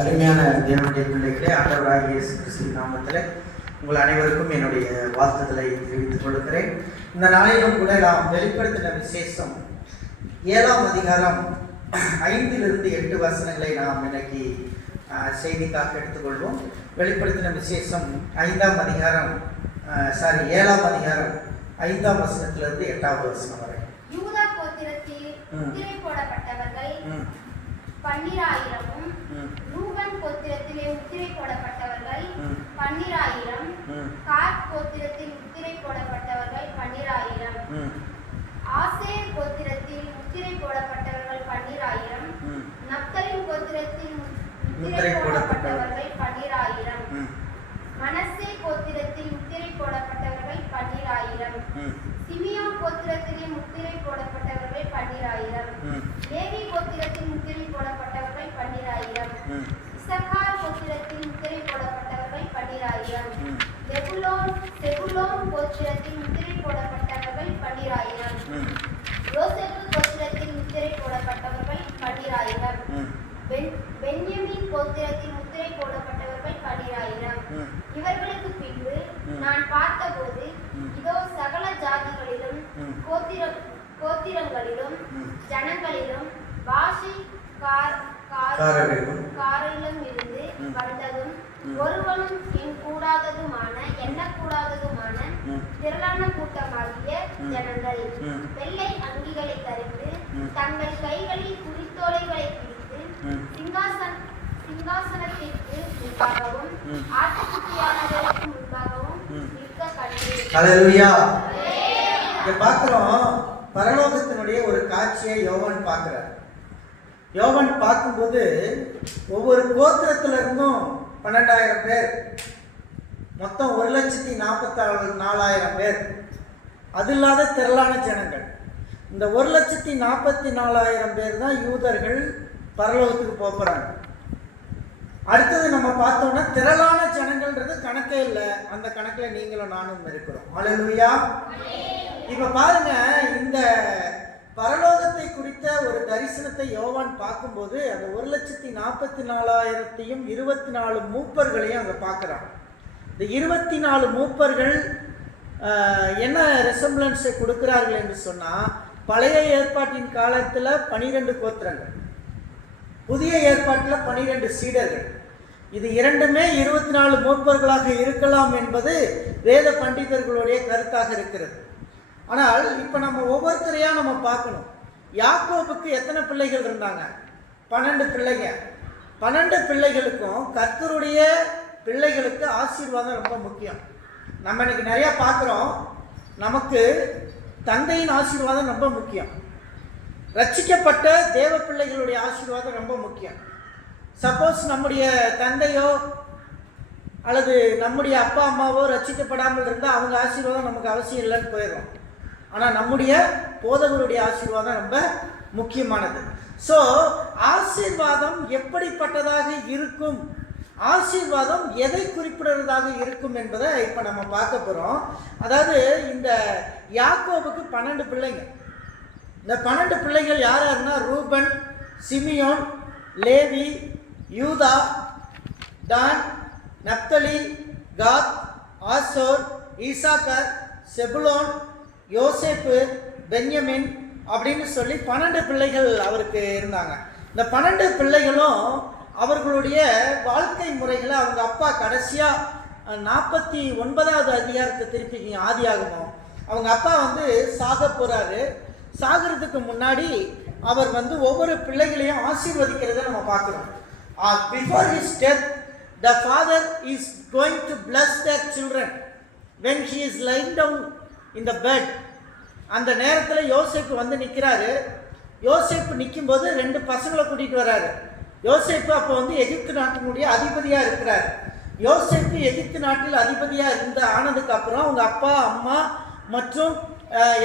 அருமையான தேவனுடைய பிள்ளைகளே, ஆண்டவராகிய இயேசு கிறிஸ்துவின் நாமத்தில் உங்கள் அனைவருக்கும் என்னுடைய வாழ்த்துதலை தெரிவித்துக் கொள்கிறேன். இந்த நாளிலும் கூட நாம் வெளிப்படுத்தின விசேஷம் 7ஆம் அதிகாரம் 5-8 வசனங்களை நாம் இன்னைக்கு செய்திக்காக எடுத்துக்கொள்வோம். வெளிப்படுத்தின விசேஷம் 7ஆம் அதிகாரம் 5ஆம் வசனத்திலிருந்து 8வது வசனம் வரை. யூதா கோத்திரத்தில் முத்திரை போடப்பட்டவர்கள் 12,000, ரூபன் கோத்திரத்திலே முத்திரை போடப்பட்டவர்கள் 12,000, காத் கோத்திரத்தில் முத்திரை போடப்பட்டவர்கள் 12,000, ஆசேர் கோத்திரத்தில் முத்திரை போடப்பட்டவர்கள் 12,000, நப்தலின் கோத்திரத்தில் முத்திரை போடப்பட்டவர்கள் 12,000, மனசே கோத்திரத்தில் முத்திரை போடப்பட்டவர்கள் 12,000, சிமியோன் கோத்திரத்திலே முத்திரை போடப்பட்டவர்கள் 12,000, லேவி கோத்திரத்தில் முத்திரை போடப்பட்டவர்கள் 12,000, இசக்கார் கோத்திரத்தில் முத்திரை போடப்பட்டவர்கள் 12,000, செபுலோன் கோத்திரத்தில் முத்திரை போடப்பட்டவர்கள் 12,000, யோசேப்பு கோத்திரத்தில் முத்திரை போடப்பட்டவர்கள் 12,000, பென்யமீன் கோத்திரத்தில் முத்திரை போடப்பட்டவர்கள் 12,000. இவர்களுக்கு பின்பு நான் பார்த்தபோது இதோ சகல ஜாதிகளிலும் கோத்திரங்களிலும் ஜனங்களிலும் காரிலும் இருந்து வந்ததும் ஒருவனும் எண்ணக்கூடாததுமான திரளான கூட்டமாகிய ஜனங்கள் வெள்ளை அங்கிகளை தரித்து தங்கள் கைகளில் குறித்தோலைகளை பிடித்து சிங்காசனத்திற்கு முன்பாகவும் ஆட்டுக்குட்டியானவருக்கு முன்பாகவும் நிற்க கண்டேன். ஹல்லேலூயா. இங்க பார்க்கிறோம், பரலோகத்தினுடைய ஒரு காட்சியை யோவான் பார்க்கிறார். யோவான் பார்க்கும்போது ஒவ்வொரு கோத்திரத்துல இருந்தும் 12,000 பேர், மொத்தம் 1,44,000 பேர், அது இல்லாத திரளான ஜனங்கள். இந்த 1,44,000 பேர் தான் யூதர்கள் பரலோகத்துக்கு போகிறாங்க. அடுத்தது நம்ம பார்த்தோம்னா திரளான ஜனங்கள்ன்றது கணக்கே இல்லை. அந்த கணக்கில் நீங்களும் நானும் இருக்கிறோம். ஹல்லேலூயா. இப்போ பாருங்க, இந்த பரலோகத்தை குறித்த ஒரு தரிசனத்தை யோவான் பார்க்கும்போது அந்த 1,44,000 24 மூப்பர்களையும் அங்கே பார்க்குறான். இந்த 24 மூப்பர்கள் என்ன ரெசம்பிளன்ஸை கொடுக்கிறார்கள் என்று சொன்னால், பழைய ஏற்பாட்டின் காலத்தில் 12 கோத்திரங்கள், புதிய ஏற்பாட்டில் 12 சீடர்கள். இது இரண்டுமே 24 மூப்பர்களாக இருக்கலாம் என்பது வேத பண்டிதர்களுடைய கருத்தாக இருக்கிறது. ஆனால் இப்போ நம்ம ஒவ்வொருத்தரையா நம்ம பார்க்கணும். யாக்கோபுக்கு எத்தனை பிள்ளைகள் இருந்தாங்க? 12 பிள்ளைங்க. 12 பிள்ளைகளுக்கும் கர்த்தருடைய பிள்ளைகளுக்கு ஆசீர்வாதம் ரொம்ப முக்கியம். நம்ம இன்னைக்கு நிறையா பார்க்குறோம். நமக்கு தந்தையின் ஆசீர்வாதம் ரொம்ப முக்கியம். ரட்சிக்கப்பட்ட தேவ பிள்ளைகளுடைய ஆசீர்வாதம் ரொம்ப முக்கியம். சப்போஸ் நம்முடைய தந்தையோ அல்லது நம்முடைய அப்பா அம்மாவோ ரட்சிக்கப்படாமல் இருந்தால் அவங்க ஆசீர்வாதம் நமக்கு அவசியம் இல்லைன்னு போயிடும். ஆனால் நம்முடைய போதகருடைய ஆசீர்வாதம் ரொம்ப முக்கியமானது. ஸோ ஆசீர்வாதம் எப்படிப்பட்டதாக இருக்கும், ஆசீர்வாதம் எதை குறிப்பிடுறதாக இருக்கும் என்பதை இப்போ நம்ம பார்க்க போகிறோம். அதாவது இந்த யாக்கோபுக்கு 12 பிள்ளைங்க. இந்த 12 பிள்ளைகள் யார் யாருன்னா, ரூபன், சிமியோன், லேவி, யூதா, டான், நப்தலி, காத், ஆசோர், ஈசாக்கர், செபுலோன், யோசேப்பு, பென்யமின் அப்படின்னு சொல்லி 12 பிள்ளைகள் அவருக்கு இருந்தாங்க. இந்த 12 பிள்ளைகளும் அவர்களுடைய வாழ்க்கை முறைகளை அவங்க அப்பா கடைசியாக 49வது அதிகாரத்தை திருப்பிக்கிங்க, ஆதியாகமம். அவங்க அப்பா சாக போகிறாரு. சாகிறதுக்கு முன்னாடி அவர் ஒவ்வொரு பிள்ளைகளையும் ஆசீர்வதிக்கிறத நம்ம பார்க்குறோம். Before his death, the father is going to bless their children when he is lying down in the bed. அந்த நேரத்தில் யோசேப்பு நிற்கிறாரு. யோசேப்பு நிற்கும்போது 2 பசங்களை கூட்டிகிட்டு வர்றாரு. யோசேப்பு அப்போ எகிப்து நாட்டினுடைய அதிபதியாக இருக்கிறார். யோசேப்பு எகிப்து நாட்டில் அதிபதியாக ஆனதுக்கு அப்புறம் அவங்க அப்பா, அம்மா மற்றும்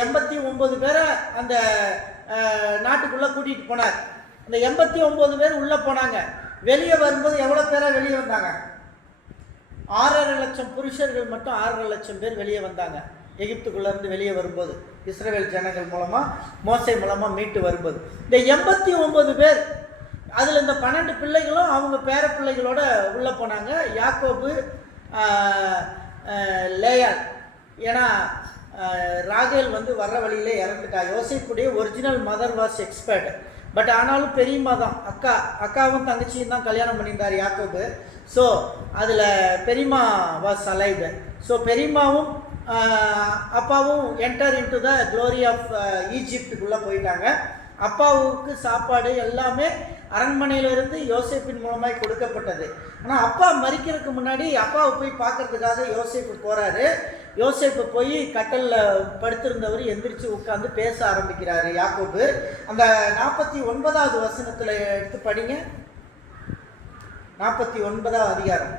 89 பேரை அந்த நாட்டுக்குள்ளே கூட்டிகிட்டு போனார். அந்த 89 பேர் உள்ளே போனாங்க. வெளியே வரும்போது எவ்வளோ பேராக வெளியே வந்தாங்க? 6.5 லட்சம் புருஷர்கள் மட்டும் 6.5 லட்சம் பேர் வெளியே வந்தாங்க. எகிப்துக்குள்ளேருந்து வெளியே வரும்போது, இஸ்ரவேல் ஜனங்கள் மூலமாக, மோசே மூலமாக மீட்டு வரும்போது இந்த 89 பேர் அதில் இந்த 12 பிள்ளைகளும் அவங்க பேர பிள்ளைகளோட உள்ளே போனாங்க. யாக்கோபு, லேயாள். ஏன்னா ராகேல் வந்து வர்ற வழியிலே இறந்துட்டா. யோசேப்புடைய original mother was expert. But ஆனாலும் பெரியம்மா தான், அக்காவும் தங்கச்சியும் தான் கல்யாணம் பண்ணியிருந்தார் யாக்கோபு. ஸோ அதில் பெரியம்மா வாஸ் அலைவ்டு. ஸோ பெரியம்மாவும் அப்பாவும் enter into the glory of ஈஜிப்டுக்குள்ளே போயிட்டாங்க. அப்பாவுக்கு சாப்பாடு எல்லாமே அரண்மனையிலிருந்து யோசேப்பின் மூலமாய் கொடுக்கப்பட்டது. ஆனால் அப்பா மரிக்கிறதுக்கு முன்னாடி அப்பாவை போய் பார்க்கறதுக்காக யோசேப்பு போகிறாரு. யோசேப்பு போய் கட்டலில் படுத்திருந்தவர் எந்திரிச்சு உட்காந்து பேச ஆரம்பிக்கிறாரு யாக்கோபு. அந்த 49வது வசனத்தில் எடுத்து படிங்க. 49வது அதிகாரம்.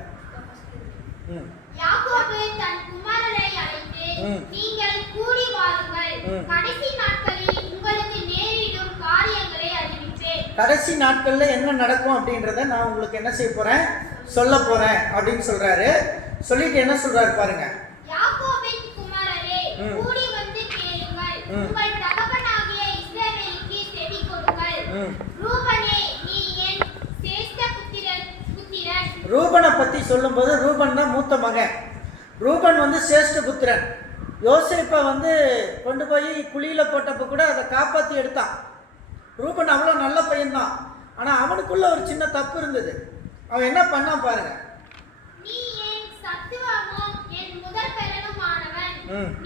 யாக்கோபு தன் குமாரரை அழைத்து, நீங்கள் கூடி வாருங்கள், கடைசி நாட்களில் உங்களுக்கு நேரிடும் காரியங்களை அறிவிப்பேன். கடைசி நாட்கள்ல என்ன நடக்கும் அப்படின்றத நான் உங்களுக்கு என்ன செய்ய போறேன், சொல்ல போறேன் அப்படின்னு சொல்றாரு. சொல்லிட்டு என்ன சொல்றாரு பாருங்க. யாக்கோபின் குமாரரே, கூடி வந்து கேளுங்கள், உங்கள் தகப்பனாகிய இஸ்ரவேலுக்கு செவி கொடுங்கள். ரூபனே, நீ என் சேஷ்ட புத்திரன். ரூபனை பத்தி சொல்லும்போது, ரூபன் தான் மூத்த மகன். ரூபன் வந்து சேஷ்ட புத்திரன். யோசேப்பை வந்து கொண்டு போய் குழியில போட்டப்ப கூட அதை காப்பாற்றி எடுத்தான். ரூபன் அவ்வளோ நல்ல பையன்தான். ஆனால் அவனுக்குள்ள ஒரு சின்ன தப்பு இருந்தது. அவன் என்ன பண்ணான் பாருங்க. நீ என் சத்துவமும் என் முதல் பெறனுமானவன்.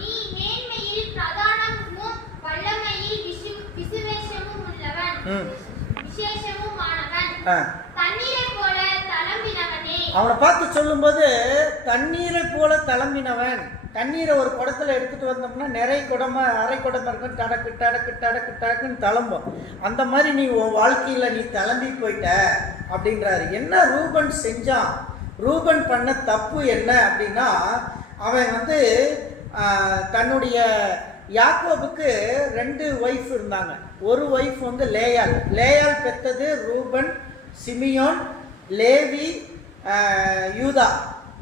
நீ மேன்மையில் பிரதானமும் வல்லமையில் விசேஷமும் உள்ளவன். விசேஷமுமானவன். தண்ணீரை போல தளம்பினவனே. அவனை பார்த்து சொல்லும்போது, தண்ணீரை போல தளம்பினவன். தண்ணீரை ஒரு குடத்துல எடுத்துட்டு வந்தோம்னா நிறைய குடமா அரை குடமா இருக்கும், டடக்கு டடக்கு டடக்கு டடக்குன்னு தளம்பும். அந்த மாதிரி நீ உன் வாழ்க்கையில நீ தளம்பி போயிட்ட அப்படின்றாரு. என்ன ரூபன் செஞ்சான்? ரூபன் பண்ண தப்பு என்ன அப்படின்னா, அவன் வந்து தன்னுடைய யாக்கோபுக்கு 2 ஒய்ஃப் இருந்தாங்க. ஒரு ஒய்ஃப் வந்து லேயாள். லேயாள் பெற்றது ரூபன், சிமியோன், லேவி, யூதா.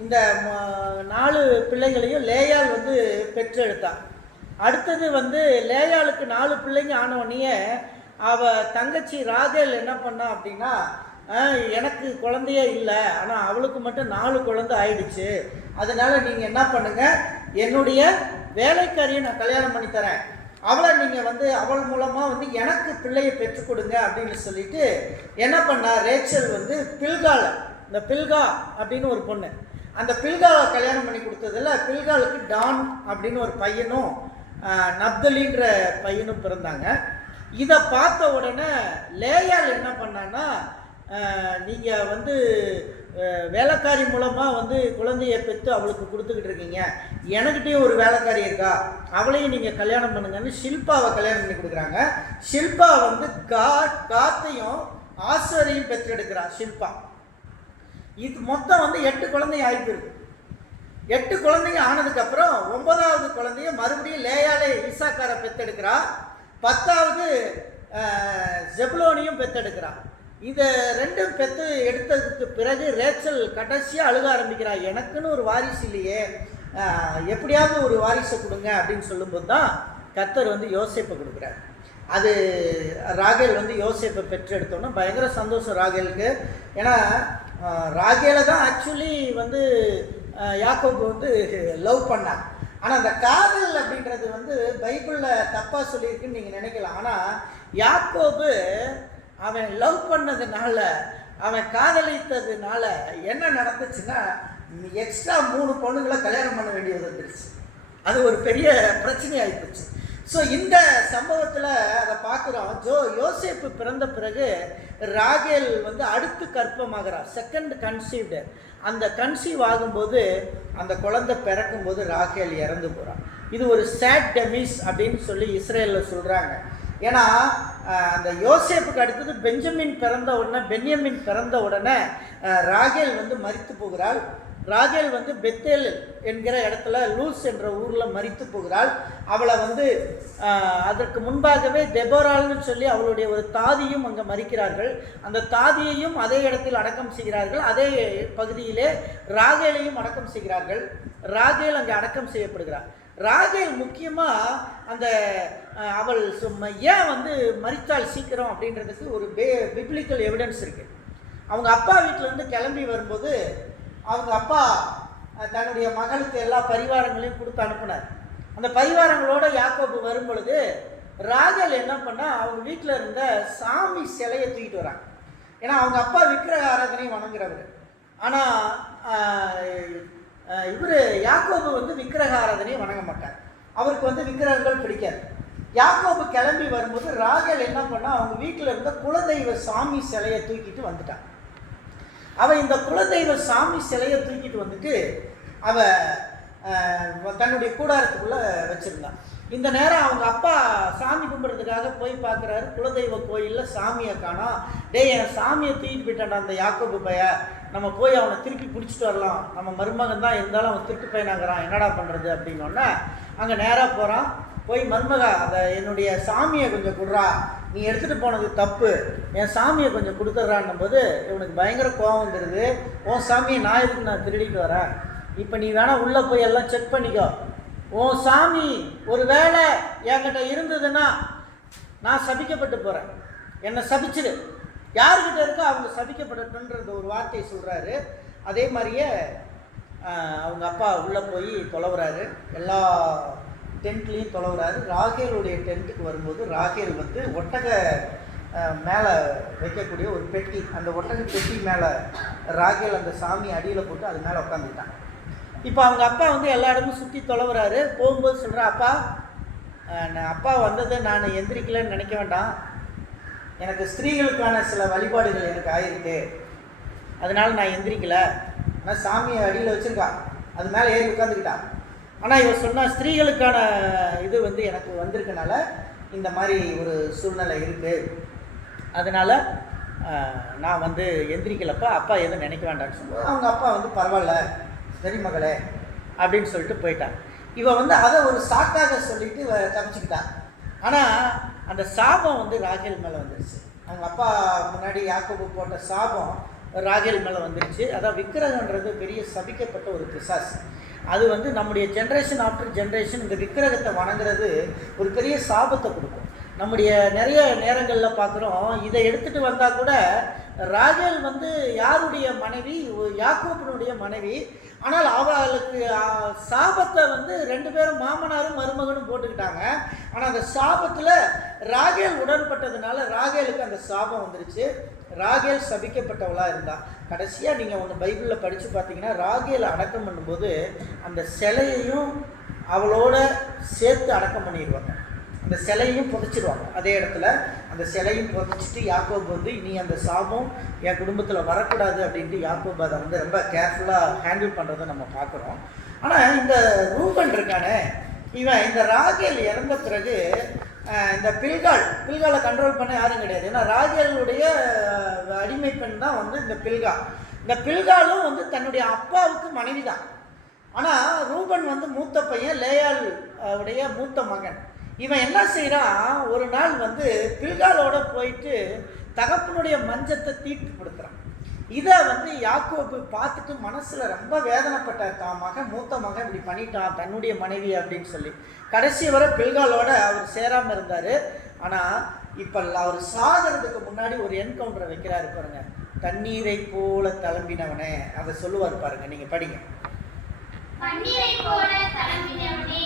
இந்த 4 பிள்ளைகளையும் லேயாள் வந்து பெற்றெடுத்தான். அடுத்தது வந்து லேயாளுக்கு 4 பிள்ளைங்க ஆனவனையே அவ தங்கச்சி ராகேல் என்ன பண்ணா அப்படின்னா, எனக்கு குழந்தையே இல்லை, ஆனால் அவளுக்கு மட்டும் 4 குழந்தை ஆயிடுச்சு. அதனால நீங்கள் என்ன பண்ணுங்க, என்னுடைய வேலைக்காரியை நான் கல்யாணம் பண்ணி தரேன், அவளை நீங்கள் வந்து அவள் மூலமாக வந்து எனக்கு பிள்ளையை பெற்றுக் கொடுங்க அப்படின்னு சொல்லிட்டு என்ன பண்ணா, ரேச்சல் வந்து பில்காலை, இந்த பில்கா அப்படின்னு ஒரு பொண்ணு, அந்த பில்காவை கல்யாணம் பண்ணி கொடுத்ததில் பில்காலுக்கு டான் அப்படின்னு ஒரு பையனும் நப்தலின்ற பையனும் பிறந்தாங்க. இதை பார்த்த உடனே லேயாள் என்ன பண்ணான்னா, நீங்கள் வந்து வேலைக்காரி மூலமாக வந்து குழந்தையை பெற்று அவளுக்கு கொடுத்துக்கிட்டு இருக்கீங்க, எனக்கிட்டே ஒரு வேலைக்காரி இருக்கா, அவளையும் நீங்கள் கல்யாணம் பண்ணுங்கன்னு ஷில்பாவை கல்யாணம் பண்ணி கொடுக்குறாங்க. ஷில்பா வந்து காத்தையும் ஆஸ்வரையும் பெற்றெடுக்கிறா ஷில்பா. இது மொத்தம் வந்து 8 குழந்தைங்க ஆகிப்பிருக்கு. 8 குழந்தைங்க ஆனதுக்கப்புறம் 9வது குழந்தைய மறுபடியும் லேயாலே ஈசாக்காரை பெற்றெடுக்கிறா. 10வது ஜெபுலோனையும் பெற்றெடுக்கிறா. இதை 2 பெற்று எடுத்ததுக்கு பிறகு ரேச்சல் கடைசியாக அழுக ஆரம்பிக்கிறா, எனக்குன்னு ஒரு வாரிசு இல்லையே, எப்படியாவது ஒரு வாரிசை கொடுங்க அப்படின்னு சொல்லும்போது தான் கர்த்தர் வந்து யோசேப்பை கொடுக்குறார். அது ராகேல் வந்து யோசேப்பை பெற்றெடுத்தோன்னா பயங்கர சந்தோஷம் ராகேலுக்கு. ஏன்னா ராகேலை தான் ஆக்சுவலி வந்து யாக்கோபு வந்து லவ் பண்ணான். ஆனால் அந்த காதல் அப்படின்றது வந்து பைபிளில் தப்பாக சொல்லியிருக்குன்னு நீங்கள் நினைக்கலாம். ஆனால் யாக்கோபு அவன் லவ் பண்ணதுனால, அவன் காதலித்ததுனால என்ன நடந்துச்சுன்னா, எக்ஸ்ட்ரா 3 பொண்ணுங்களை கல்யாணம் பண்ண வேண்டியது வந்துருச்சு. அது ஒரு பெரிய பிரச்சனை ஆகிப்போச்சு. ஸோ இந்த சம்பவத்தில் அதை பார்க்குறோம். யோசேப்பு பிறந்த பிறகு ராகேல் வந்து அடுத்து கர்ப்பமாகிறார், செகண்ட் கன்சீவ்டு. அந்த கன்சீவ் ஆகும்போது அந்த குழந்தை பிறக்கும்போது ராகேல் இறந்து போகிறான். இது ஒரு சேட் டெமிஸ் அப்படின்னு சொல்லி இஸ்ரேலில் சொல்கிறாங்க. ஏன்னா அந்த யோசேப்புக்கு அடுத்தது பென்யமின் பிறந்த உடனே ராகேல் வந்து மரித்து போகிறாள். ராகேல் வந்து பெத்தேல் என்கிற இடத்துல லூஸ் என்ற ஊரில் மரித்து போகிறாள். அவளை வந்து அதற்கு முன்பாகவே தெபோரால்னு சொல்லி அவளுடைய ஒரு தாதியும் அங்கே மரிக்கிறார்கள். அந்த தாதியையும் அதே இடத்தில் அடக்கம் செய்கிறார்கள். அதே பகுதியிலே ராகேலையும் அடக்கம் செய்கிறார்கள். ராகேல் அங்கே அடக்கம் செய்யப்படுகிறார். ராகேல் முக்கியமாக அந்த அவள் ஏன் வந்து மரித்தாள் சீக்கிரம் அப்படின்றதுக்கு ஒரு பிப்ளிக்கல் எவிடன்ஸ் இருக்குது. அவங்க அப்பா வீட்டிலேருந்து கிளம்பி வரும்போது அவங்க அப்பா தன்னுடைய மகளுக்கு எல்லா பரிவாரங்களையும் கொடுத்து அனுப்புனார். அந்த பரிவாரங்களோட யாக்கோபு வரும் பொழுது ராகேல் என்ன பண்ணா, அவங்க வீட்டில் இருந்த சாமி சிலையை தூக்கிட்டு வராங்க. ஏன்னா அவங்க அப்பா விக்கிரக ஆராதனை வணங்குறவர். ஆனால் இவர் யாக்கோபு வந்து விக்கிரக ஆராதனையை வணங்க மாட்டார். அவருக்கு வந்து விக்கிரகங்கள் பிடிக்காது. யாக்கோபு கிளம்பி வரும்போது ராகேல் என்ன பண்ணா, அவங்க வீட்டில் இருந்த குலதெய்வ சாமி சிலையை தூக்கிட்டு வந்துட்டான். அவள் இந்த குலதெய்வ சாமி சிலையை தூக்கிட்டு வந்துட்டு அவள் தன்னுடைய கூடாரத்துக்குள்ளே வச்சுருந்தான். இந்த நேரம் அவங்க அப்பா சாமி கும்பிட்றதுக்காக போய் பார்க்குறாரு. குலதெய்வ கோயிலில் சாமியை காணோம். டேய், என் சாமியை தூக்கிட்டு போயிட்டான்டா அந்த யாக்கோபு பைய, நம்ம போய் அவனை திருப்பி பிடிச்சிட்டு வரலாம், நம்ம மருமகன் தான் இருந்தாலும் அவன் திருட்டு பையனாகிறான், என்னடா பண்ணுறது அப்படின்னோடனே அங்கே நேராக போகிறான். போய் மருமகா, அதை என்னுடைய சாமியை கொஞ்சம் கொடுறா, நீ எடுத்துகிட்டு போனது தப்பு, என் சாமியை கொஞ்சம் கொடுத்துட்றான்னும் போது இவனுக்கு பயங்கர கோவம் வந்துடுது. உன் சாமியை நான் எதுக்கு நான் திருடிட்டு வரேன், இப்போ நீ வேணால் உள்ளே போய் எல்லாம் செக் பண்ணிக்கோ, உன் சாமி ஒரு வேளை என்கிட்ட இருந்ததுன்னா நான் சபிக்கப்பட்டு போகிறேன், என்னை சபிச்சிடு, யாருக்கிட்ட இருக்கோ அவங்க சபிக்கப்படட்டுன்றது ஒரு வார்த்தையை சொல்கிறாரு. அதே மாதிரியே அவங்க அப்பா உள்ளே போய் தொலைவுறாரு, எல்லா டென்ட்லேயும் தொலைவுறாரு. ராகேலுடைய டென்ட்டுக்கு வரும்போது ராகேல் வந்து ஒட்டக மேலே வைக்கக்கூடிய ஒரு பெட்டி, அந்த ஒட்டக பெட்டி மேலே ராகேல் அந்த சாமி அடியில் போட்டு அது மேலே உட்காந்துக்கிட்டான். இப்போ அவங்க அப்பா வந்து எல்லா இடமும் சுற்றி தொலைவுறாரு. போகும்போது சொல்கிறா, அப்பா அப்பா வந்ததை நான் எந்திரிக்கலன்னு நினைக்க வேண்டாம், எனக்கு ஸ்திரீகளுக்கான சில வழிபாடுகள் எனக்கு ஆகிருக்கு, அதனால நான் எந்திரிக்கலை. ஆனால் சாமியை அடியில் வச்சுருக்கா, அது மேலே ஏறி உட்காந்துக்கிட்டான். ஆனால் இவர் சொன்னால் ஸ்திரீகளுக்கான இது வந்து எனக்கு வந்திருக்கனால இந்த மாதிரி ஒரு சூழ்நிலை இருக்குது, அதனால் நான் வந்து எந்திரிக்கலப்பா, அப்பா எதுவும் நினைக்க வேண்டாம்னு சொல்லுவோம். அவங்க அப்பா வந்து பரவாயில்ல சரி மகளே அப்படின்னு சொல்லிட்டு போயிட்டான். இவன் வந்து அதை ஒரு சாக்காக சொல்லிட்டு தப்பிச்சுக்கிட்டான். ஆனால் அந்த சாபம் வந்து ராகேல் மேலே வந்துருச்சு. அவங்க அப்பா முன்னாடி யாக்கோபு போட்ட சாபம் ராகேல் மேலே வந்துருச்சு. அதான் விக்கிரகன்றது பெரிய சபிக்கப்பட்ட ஒரு பிசாசு. அது வந்து நம்முடைய ஜென்ரேஷன் ஆஃப்டர் ஜென்ரேஷன் இந்த விக்கிரகத்தை வணங்குறது ஒரு பெரிய சாபத்தை கொடுக்கும். நம்முடைய நிறைய நேரங்களில் பார்க்குறோம். இதை எடுத்துகிட்டு வந்தால் கூட ராகேல் வந்து யாருடைய மனைவி, யாக்கோபினுடைய மனைவி. ஆனால் அவளுக்கு சாபத்தை வந்து 2 பேரும் மாமனாரும் மருமகனும் போட்டுக்கிட்டாங்க. ஆனால் அந்த சாபத்தில் ராகேல் உடன்பட்டதுனால ராகேலுக்கு அந்த சாபம் வந்துருச்சு. ராகேல் சபிக்கப்பட்டவளாக இருந்தாள். கடைசியாக நீங்கள் ஒன்று பைபிளில் படித்து பார்த்தீங்கன்னா, ராகேல் அடக்கம் பண்ணும்போது அந்த சிலையையும் அவளோட சேர்த்து அடக்கம் பண்ணிடுவாங்க. அந்த சிலையும் புதைச்சிடுவாங்க. அதே இடத்துல அந்த சிலையும் புதைச்சிட்டு யாக்கோபு வந்து இனி அந்த சாபம் என் குடும்பத்தில் வரக்கூடாது அப்படின்ட்டு யாக்கோபு அதை வந்து ரொம்ப கேர்ஃபுல்லாக ஹேண்டில் பண்ணுறதை நம்ம பார்க்குறோம். ஆனால் இந்த ரூபன் இருக்கானே, இவன் இந்த ராகேல் இறந்த பிறகு இந்த பில்காலை கண்ட்ரோல் பண்ண யாரும் கிடையாது. ஏன்னா ராகேலுடைய அடிமை பெண் தான் வந்து இந்த பில்காலும் வந்து தன்னுடைய அப்பாவுக்கு மனைவி தான். ஆனால் ரூபன் வந்து மூத்த பையன், லேயால் உடைய மூத்த மகன். இவன் என்ன செய்கிறான், ஒரு நாள் வந்து பில்காலோட போயிட்டு தகப்பனுடைய மஞ்சத்தை தீட்டு கொடுக்குறான். இதை வந்து யாக்கோபு பார்த்துட்டு மனசில் ரொம்ப வேதனைப்பட்டார். தான் மகன், மூத்த மகன் இப்படி பண்ணிட்டான் தன்னுடைய மனைவி அப்படின்னு சொல்லி. கடைசி வரை பில்காலோட அவர் சேராமல் இருந்தார். ஆனால் இப்போ அவர் சாகிறதுக்கு முன்னாடி ஒரு என்கவுண்டரை வைக்கிறாரு பாருங்க. தண்ணீரை போல தளம்பினவனே, அதை சொல்லுவார் பாருங்க, நீங்கள் படிங்க. தண்ணீரை போல தளம்பினவனே,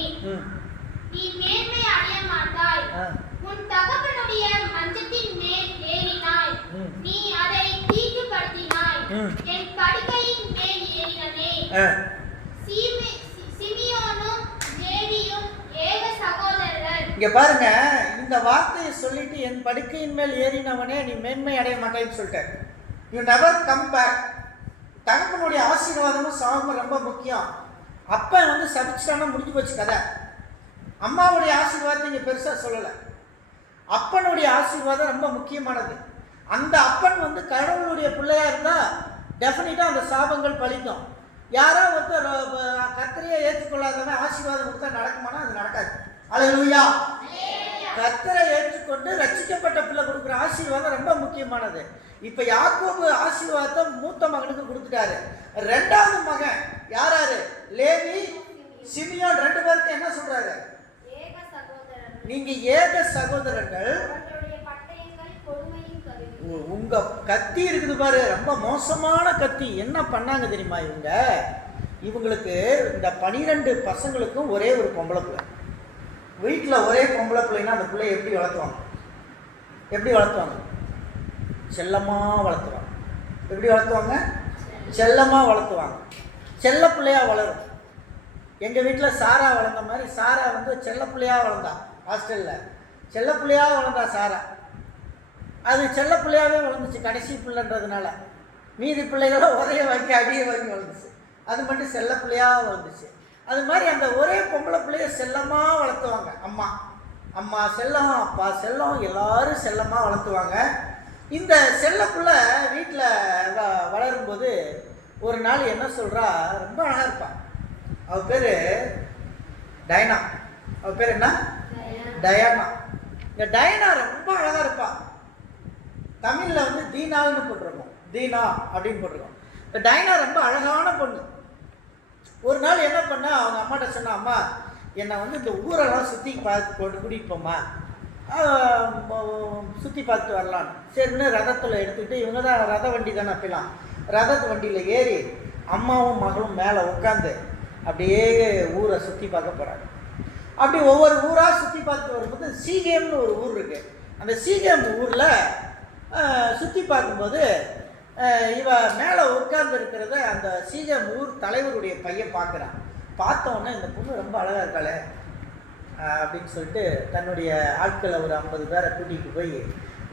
நீ மேன்மை அடைய மாட்டாய், உன் தகப்பனுடைய மஞ்சத்தின் மேல் ஏறினாய், நீ அதை தீட்டுப்படுத்தினாய், என் படுக்கையின் மேல் ஏறினனே. சிமியோனும் லேவியும் ஏக சகோதரர்கள். இங்க பாருங்க, இந்த வார்த்தையை சொல்லிட்டு என் படுக்கையின் மேல் ஏறினவனே நீ மேன்மை அடைய மாட்டேன்னு சொல்லிட்டேன். You never come back. தகப்பனுடைய ஆசீர்வாதமும் சாபமும் ரொம்ப முக்கியம். அப்பன் வந்து சபிச்சிட்டானா முடிஞ்சு போச்சு கதை. அம்மாவுடைய ஆசீர்வாதத்தை இங்கே பெருசாக சொல்லலை. அப்பனுடைய ஆசீர்வாதம் ரொம்ப முக்கியமானது. அந்த அப்பன் வந்து கடவுளுடைய பிள்ளையா இருந்தால் டெஃபினட்டாக அந்த சாபங்கள் பழிக்கும். யாரோ ஒருத்தர் கர்த்தரையே ஏற்றுக்கொள்ளாதவன் ஆசீர்வாதம் கொடுத்தா நடக்குமானா அது நடக்காது. அல்லேலூயா. கர்த்தரை ஏற்றுக்கொண்டு ரட்சிக்கப்பட்ட பிள்ளை கொடுக்குற ஆசீர்வாதம் ரொம்ப முக்கியமானது. இப்போ யாக்கோபு ஆசீர்வாதத்தை மூத்த மகனுக்கு கொடுத்துட்டாரு. 2வது மகன் யாராரு? லேவி, சிமியோன் 2 பேருக்கு என்ன சொல்றாரு? ஏக சகோதரர்கள். நீங்க ஏக சகோதரர்கள். அவர்களுடைய பட்டயங்கள் கொடுமையின் கருவி. உங்க கத்தி இருக்குது பாரு, ரொம்ப மோசமான கத்தி. என்ன பண்ணாங்க தெரியுமா இவங்களுக்கு இந்த 12 பசங்களுக்கும் ஒரே ஒரு பொம்பளை பிள்ளை. வீட்டில் ஒரே பொம்பளை பிள்ளைன்னா அந்த பிள்ளைய எப்படி வளர்த்துவாங்க? எப்படி வளர்த்துவாங்க? செல்லமாக வளர்த்துவாங்க. எப்படி வளர்த்துவாங்க? செல்லமாக வளர்த்துவாங்க. செல்ல பிள்ளையாக வளரும். எங்கள் வீட்டில் சாரா வளர்ந்த மாதிரி சாரா வந்து செல்ல பிள்ளையாக வளர்ந்தா. ஹாஸ்டலில் செல்ல பிள்ளையாக வளர்ந்தா சாரா. அது செல்ல பிள்ளையாகவே வளர்ந்துச்சு கடைசி பிள்ளைன்றதுனால. மீதி பிள்ளைகளை உரைய வாங்கி அடியை வாங்கி வளர்ந்துச்சு. அது மட்டும் செல்ல பிள்ளையாக வளர்ந்துச்சு. அது மாதிரி அந்த ஒரே பொம்பளை பிள்ளைய செல்லமாக வளர்த்துவாங்க. அம்மா அம்மா செல்லம், அப்பா செல்லம், எல்லாரும் செல்லமாக வளர்த்துவாங்க. இந்த செல்லப்புள்ள வீட்டில் வளரும்போது ஒரு நாள் என்ன சொல்கிறா, ரொம்ப அழகாக இருப்பாள். அவள் பேர் டயனா. அவள் பேர் என்ன? டயானா. இந்த டயனா ரொம்ப அழகாக இருப்பாள். தமிழில் வந்து தீனால்னு போட்டிருக்கோம், தீனா அப்படின்னு போட்டிருக்கோம். இந்த டயனா ரொம்ப அழகான பொண்ணு. ஒரு நாள் என்ன பண்ணா, அவங்க அம்மாட்ட சொன்னா, அம்மா என்னை வந்து இந்த ஊரெல்லாம் சுற்றி பார்த்து கூட்டிகிட்டு போம்மா, சுற்றி பார்த்துட்டு வரலான்னு. சரின்னு ரதத்தில் எடுத்துக்கிட்டு, இவங்க தான் ரத வண்டி தானே அப்பெல்லாம், ரதத்து வண்டியில் ஏறி அம்மாவும் மகளும் மேலே உட்காந்து அப்படியே ஊரை சுற்றி பார்க்க போகிறாங்க. அப்படி ஒவ்வொரு ஊராக சுற்றி பார்த்துட்டு வரும்போது சீகேம்னு ஒரு ஊர் இருக்குது. அந்த சீகேம் ஊரில் சுற்றி பார்க்கும்போது இவ மேலே உட்கார்ந்து இருக்கிறத அந்த சீகேம் ஊர் தலைவருடைய பையன் பார்க்குறான். பார்த்தோன்னே இந்த பொண்ணு ரொம்ப அழகாக இருக்காளே அப்படின்னு சொல்லிட்டு தன்னுடைய ஆட்களை ஒரு 50 பேரை கூட்டிகிட்டு போய்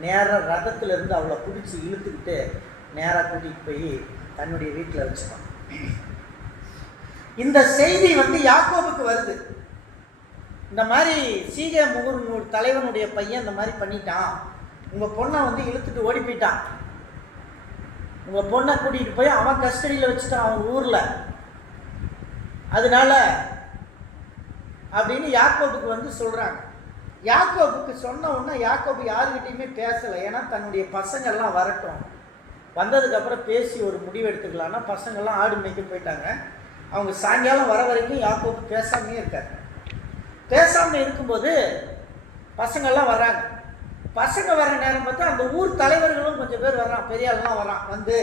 நேராக ரதத்துலேருந்து அவளை பிடிச்சி இழுத்துக்கிட்டு நேராக கூட்டிகிட்டு போய் தன்னுடைய வீட்டில் வச்சுப்பான். இந்த செய்தி வந்து யாக்கோபுக்கு வருது. இந்த மாதிரி சீகேம் ஊர் தலைவனுடைய பையன் இந்த மாதிரி பண்ணிட்டான், உங்கள் பொண்ணை வந்து இழுத்துட்டு ஓடி போயிட்டான், உங்கள் பொண்ணை கூட்டிகிட்டு போய் அவன் கஸ்டடியில் வச்சுட்டான் அவன் ஊரில். அதனால அப்படின்னு யாக்கோபுக்கு வந்து சொல்கிறாங்க. யாக்கோபுக்கு சொன்ன உடனே யாக்கோபு யாருக்கிட்டையுமே பேசலை. ஏன்னா தன்னுடைய பசங்கள்லாம் வரட்டும், வந்ததுக்கப்புறம் பேசி ஒரு முடிவு எடுத்துக்கலான்னா பசங்கள்லாம் ஆடு மேய்க்க போயிட்டாங்க. அவங்க சாயங்காலம் வர வரைக்கும் யாக்கோபு பேசாமே இருக்காரு. பேசாமல் இருக்கும்போது பசங்கள்லாம் வர்றாங்க. பசங்க வர நேரம் பார்த்தா அந்த ஊர் தலைவர்களும் கொஞ்சம் பேர் வர்றான், பெரிய ஆள்லாம் வர்றான். வந்து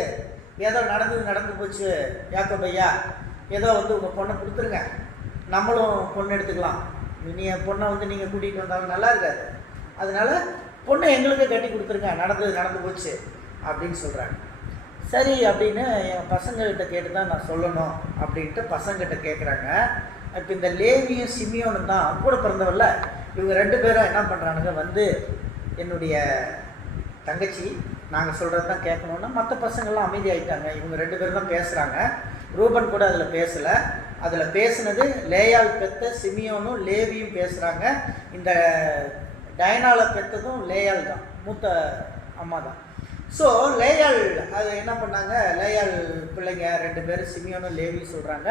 ஏதோ நடந்து போச்சு யாக்கோபையா, ஏதோ வந்து உங்கள் பொண்ணை கொடுத்துருங்க, நம்மளும் பொண்ணு எடுத்துக்கலாம், நீ என் பொண்ணை வந்து நீங்கள் கூட்டிகிட்டு வந்தாலும் நல்லா இருக்காது, அதனால் பொண்ணை எங்களுக்கு கட்டி கொடுத்துருங்க, நடந்து போச்சு அப்படின்னு சொல்கிறாங்க. சரி அப்படின்னு என் பசங்கள்கிட்ட கேட்டு தான் நான் சொல்லணும் அப்படின்ட்டு பசங்கிட்ட கேட்குறாங்க. இப்போ இந்த லேவியும் சிமியோனும் தான் கூட பிறந்தவர்ல, இவங்க 2 பேரும் என்ன பண்ணுறானுங்க, வந்து என்னுடைய தங்கச்சி நாங்கள் சொல்கிறது தான் கேட்கணுன்னா மற்ற பசங்கள்லாம் அமைதியாகிட்டாங்க. இவங்க 2 பேரும் தான் பேசுகிறாங்க. ரூபன் கூட அதில் பேசலை. அதில் பேசுனது லேயால் பெற்ற சிமியோனும் லேவியும் பேசுகிறாங்க. இந்த டயனால பெற்றதும் லேயால் தான், மூத்த அம்மா தான். ஸோ லேயால் அது என்ன பண்ணாங்க, லேயால் பிள்ளைங்க 2 பேர் சிமியோனும் லேவியும் சொல்கிறாங்க,